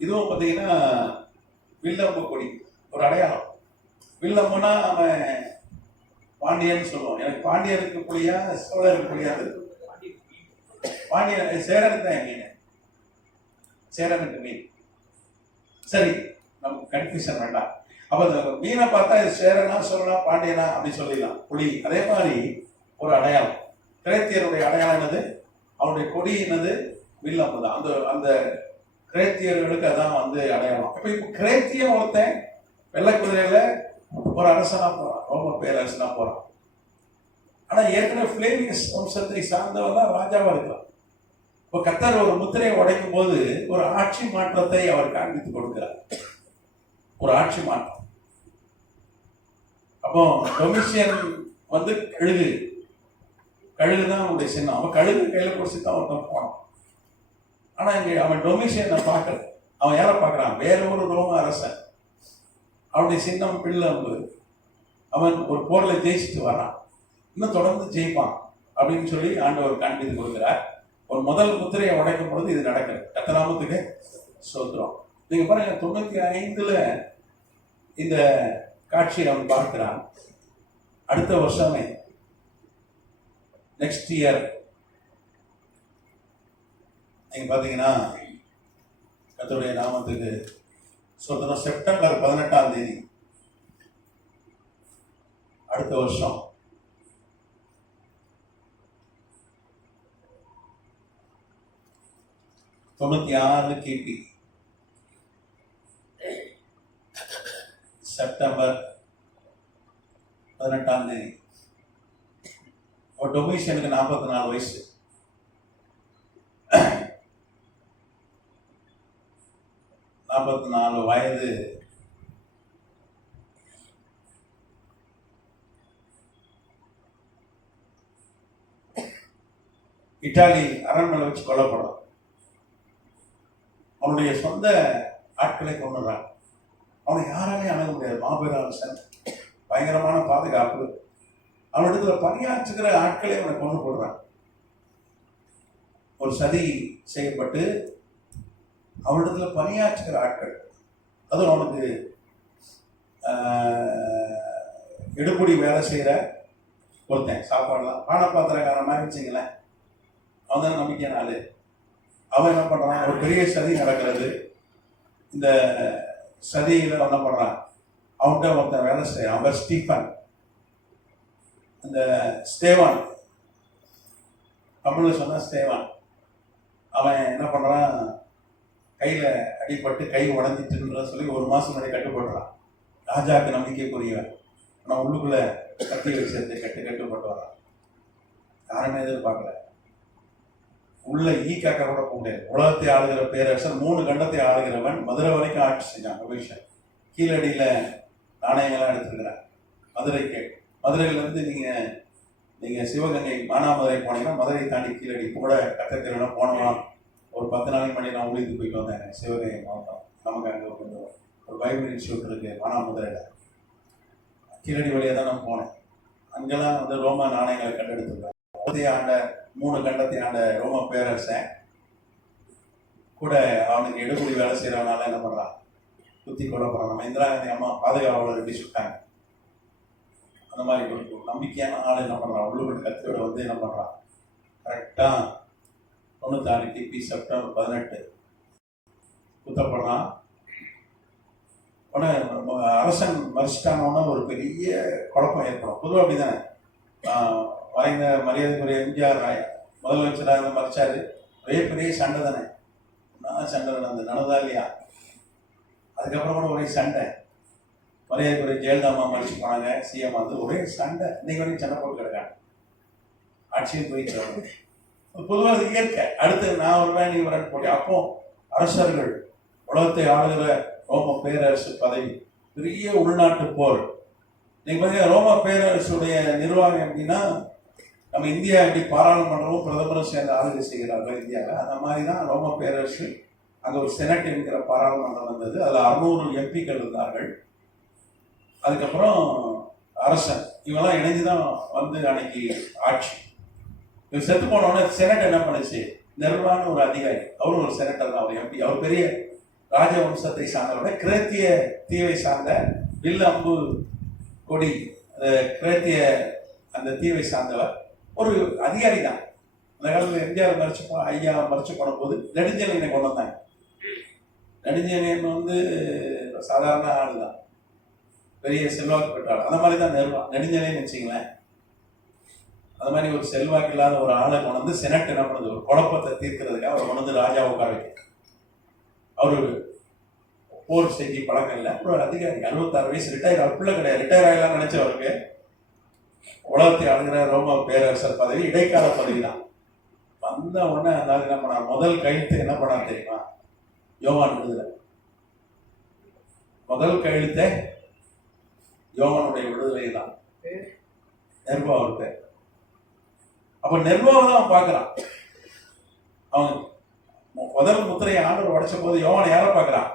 இதுவும் பார்த்தீங்கன்னா வில்லம்பு கொடி ஒரு அடையாளம். வில்லம்புனா அவன் பாண்டியன்னு சொல்லுவோம். எனக்கு பாண்டியனுக்கு புலியா சோழருக்கு புலியாது? பாண்டியன் சேரனுக்கு தான் மீன். சேரனுக்கு மீன். சரி, நமக்கு கன்ஃபியூஷன் வேண்டாம். அப்ப இந்த மீனை பார்த்தா இது சேரனா சொல்லலாம், பாண்டியனா அப்படி சொல்லிடலாம். புலி அதே மாதிரி ஒரு அடையாளம். கிரேத்தியருடைய அடையாளம் என்னது? அவனுடைய கொடி என்னது? வில்லம்பு தான். அந்த அந்த கிரேத்தியர்களுக்கு அதான் அடையாளம். இப்ப கிரேத்திய ஒருத்தன் வெள்ளை குதிரையில ஒரு அரசனா போறான், ரோம பேரரசனா போறான். ஆனா ஏற்கனவே பிளேவியஸ் வம்சத்தை சார்ந்தவன் தான் ராஜாவா இருக்கிறான். இப்ப கர்த்தர் ஒரு முத்திரையை உடைக்கும் போது ஒரு ஆட்சி மாற்றத்தை அவர் காண்பித்துக் கொடுக்கிறார். ஒரு ஆட்சி மாற்றம். அப்போ டொமிஷியன் கழுகுதான் அவனுடைய சின்னம். அவன் கழுகு கையில பிடிச்சி தான் ஒருத்தன் போனான். ஆனா இங்க அவன் டொமிஷியனை பார்க்கல. அவன் யாரை பார்க்கறான்? வேற ஒரு ரோம அரசன். அவனுடைய சின்னம் பில்லம்பு. அவன் ஒரு போர்ல ஜெயிச்சுட்டு வரான், இன்னும் தொடர்ந்து ஜெயிப்பான் அப்படின்னு சொல்லி ஆண்டவர் காண்பித்து கொடுக்கிறார். ஒரு முதல் முத்திரையை உடைக்கும் பொழுது இது நடக்குது. கர்த்தநாமத்துக்கு ஸ்தோத்திரம். நீங்க பாருங்க, 95 இந்த காட்சியை அவன் பார்க்கிறான். அடுத்த வருஷமே நெக்ஸ்ட் இயர் நீங்க பாத்தீங்கன்னா கர்த்தருடைய நாமத்துக்கு ஸ்தோத்திரம். செப்டம்பர் 18 அடுத்த வருஷம் கிபி செப்டம்பர் 18 ஒரு டொமிஷியனுக்கு 44 வயசு. வயது இட்டாலி அரண்மனை வச்சு கொல்லப்படுறான். அவனுடைய சொந்த ஆட்களை கொண்டுறான். அவனை யாராலையும் அணுக முடியாது. மாபெரும் அரசன், பயங்கரமான பாதுகாப்பு. அவனிடத்துல பணியாற்றுகிற ஆட்களை அவனை கொண்டு போடுறான். ஒரு சதி செய்யப்பட்டு அவனிடத்துல பணியாற்றுகிற ஆட்கள், அதுவும் அவனுக்கு எடுபடி வேலை செய்யற ஒருத்தன், சாப்பாடுலாம் பானப்பாத்திரக்காரன் மாதிரி வச்சுங்களேன், அவன் தான் நம்பிக்கையான ஆளு. அவன் என்ன பண்றான்? ஒரு பெரிய சதி நடக்கிறது. இந்த சதியில என்ன பண்றான்? அவன்கிட்ட ஒருத்தன் வேலை செய்யறான். அவன் ஸ்டீஃபன். இந்த ஸ்தேவான், தமிழ்ல சொன்னா ஸ்தேவான். அவன் என்ன பண்றான்? கையில அடிபட்டு கை உடஞ்சிட்டுன்ற சொல்லி 1 மாசம் முன்னாடி கட்டுப்படுறான். ராஜாவுக்கு நம்பிக்கைக்குரியவன். ஆனா உள்ளுக்குள்ள கத்தி வச்சு கட்டுப்பட்டு வரான். யாருமே எதிர்பார்க்கல. உள்ள ஈக்காக்க கூட போக முடியாது. உலகத்தை ஆளுகிற பேரரசன், 3 கண்டத்தை ஆளுகிறவன், மதுரை வரைக்கும் ஆட்சி செஞ்சான் அபிஷன். கீழடியில நாணயங்கள்லாம் எடுத்துருக்கிறான். மதுரையில இருந்து நீங்க சிவகங்கை மானாமதுரை போனீங்கன்னா மதுரை தாண்டி கீழடி கூட கட்டத்தில போனோம். ஒரு 10 நாளைக்கு முன்னாடி நான் ஊழியத்துக்கு போயிட்டு வந்தேன். சிவகங்கை மாவட்டம். நமக்கு அங்கே ஒரு பைபிள் இன்ஸ்டியூட் இருக்கு மானாமதுரையில. கீழடி வழியாக தான் நான் போனேன். அங்கெல்லாம் ரோம நாணயங்களை கண்டெடுத்துருக்கேன். 3 கண்டத்தை ஆண்ட ரோம பேரரசன் கூட அவனுக்கு எடுபடி வேலை செய்யறவனால என்ன பண்றான்? குத்தி கொலை போறான். நம்ம இந்திரா காந்தி அம்மா பாதுகாவலர் எப்படி சுட்டாங்க, அந்த மாதிரி ஒரு நம்பிக்கையான ஆள் என்ன பண்றான்? உள்ளூர் கத்தியோட என்ன பண்றான்? கரெக்டா 96 கிபி செப்டம்பர் 18 குத்தப்படுறான். உடனே அரசன் மறிச்சிட்டானோன்னா ஒரு பெரிய குழப்பம் ஏற்படும். பொதுவாக அப்படிதானே. வரைந்த மரியாதைக்குரிய எம்ஜிஆர் முதலமைச்சராக மறைச்சாரு. ஒரே பெரிய சண்டை தானே. சண்டை நடந்ததா இல்லையா? அதுக்கப்புறம் கூட ஒரே சண்டை. மரியாதைக்குரிய ஜெயலலிதா மறைச்சு போனாங்க. சிஎம் ஒரே சண்டை. இன்னைக்கு வரைக்கும் சண்டை போட்டு கிடக்காங்க. ஆட்சியும் போயிட்டு பொதுவாக அது இயற்கை. அடுத்து நான் வருவேன், நீ வரேன் போட்டி. அப்போ அரசர்கள், உலகத்தை ஆளுகிற ரோம பேரரசு பதவி, பெரிய உள்நாட்டு போர். நீங்க பார்த்தீங்கன்னா ரோம பேரரசுடைய நிர்வாகம் எப்படின்னா, நம்ம இந்தியா எப்படி பாராளுமன்றமும் பிரதமரும் சேர்ந்து ஆளுகை செய்கிறார்கள் இந்தியாவில், அந்த மாதிரி தான் ரோம பேரரசு. அங்கே ஒரு செனட் என்கிற பாராளுமன்றம் வந்தது. அதில் 600 எம்பிக்கள் இருந்தார்கள். அதுக்கப்புறம் அரசன், இவெல்லாம் இணைஞ்சுதான் அன்னைக்கு ஆட்சி. இவர் செத்து போனோடனே செனட் என்ன பண்ணுச்சு? நெர்வான்னு ஒரு அதிகாரி, அவரும் ஒரு செனட்டர் தான், அவர் எம்பி. அவர் பெரிய ராஜவம்சத்தை சார்ந்தவரை, கிரேத்திய தீவை சார்ந்த வில் அம்பு கொடி கிரேத்திய அந்த தீவை சார்ந்தவர் ஒரு அதிகாரி தான். அந்த காலத்தில் எம்ஜிஆர் ஐயா மறைச்சு போன போது நெடுஞ்செழியனை கொண்டு வந்தாங்க. நெடுஞ்செழியன் வந்து சாதாரண ஆள் தான், பெரிய செல்வாக்கு பெற்ற ஆள். அந்த மாதிரி தான் நெடுஞ்செழியன் வச்சுங்களேன். அந்த மாதிரி ஒரு செல்வாக்கு இல்லாத ஒரு ஆளை கொண்டு வந்து செனட் என்ன பண்ணுது, ஒரு குழப்பத்தை தீர்க்கிறதுக்காக அவர் கொண்டு வந்து ராஜாவை உட்கார வைக்க. அவரு போர் செய்தி பழக்கம் இல்லை, ஒரு அதிகாரி, 66 வயசு, ரிட்டையர். பிள்ளை கிடையாது, ரிட்டையர் ஆகலாம் நினைச்சவருக்கு உலகத்தை ஆளுகிற ரோம பேரரசர் பதவி இடைக்கால பதவி தான். வந்த உடனே அதாவது என்ன பண்ணார், முதல் கையெழுத்து என்ன பண்ணார் தெரியுமா? யோவான் விடுதலை. முதல் கையெழுத்தே யோவானுடைய விடுதலை தான். நெர்வா ஒரு பேர். அப்ப நெர்வாவை தான் அவன் பார்க்கிறான். அவன் முதல் முத்திரையை ஆண்டவர் உடைச்ச போது யோவான் யாரை பார்க்கிறான்?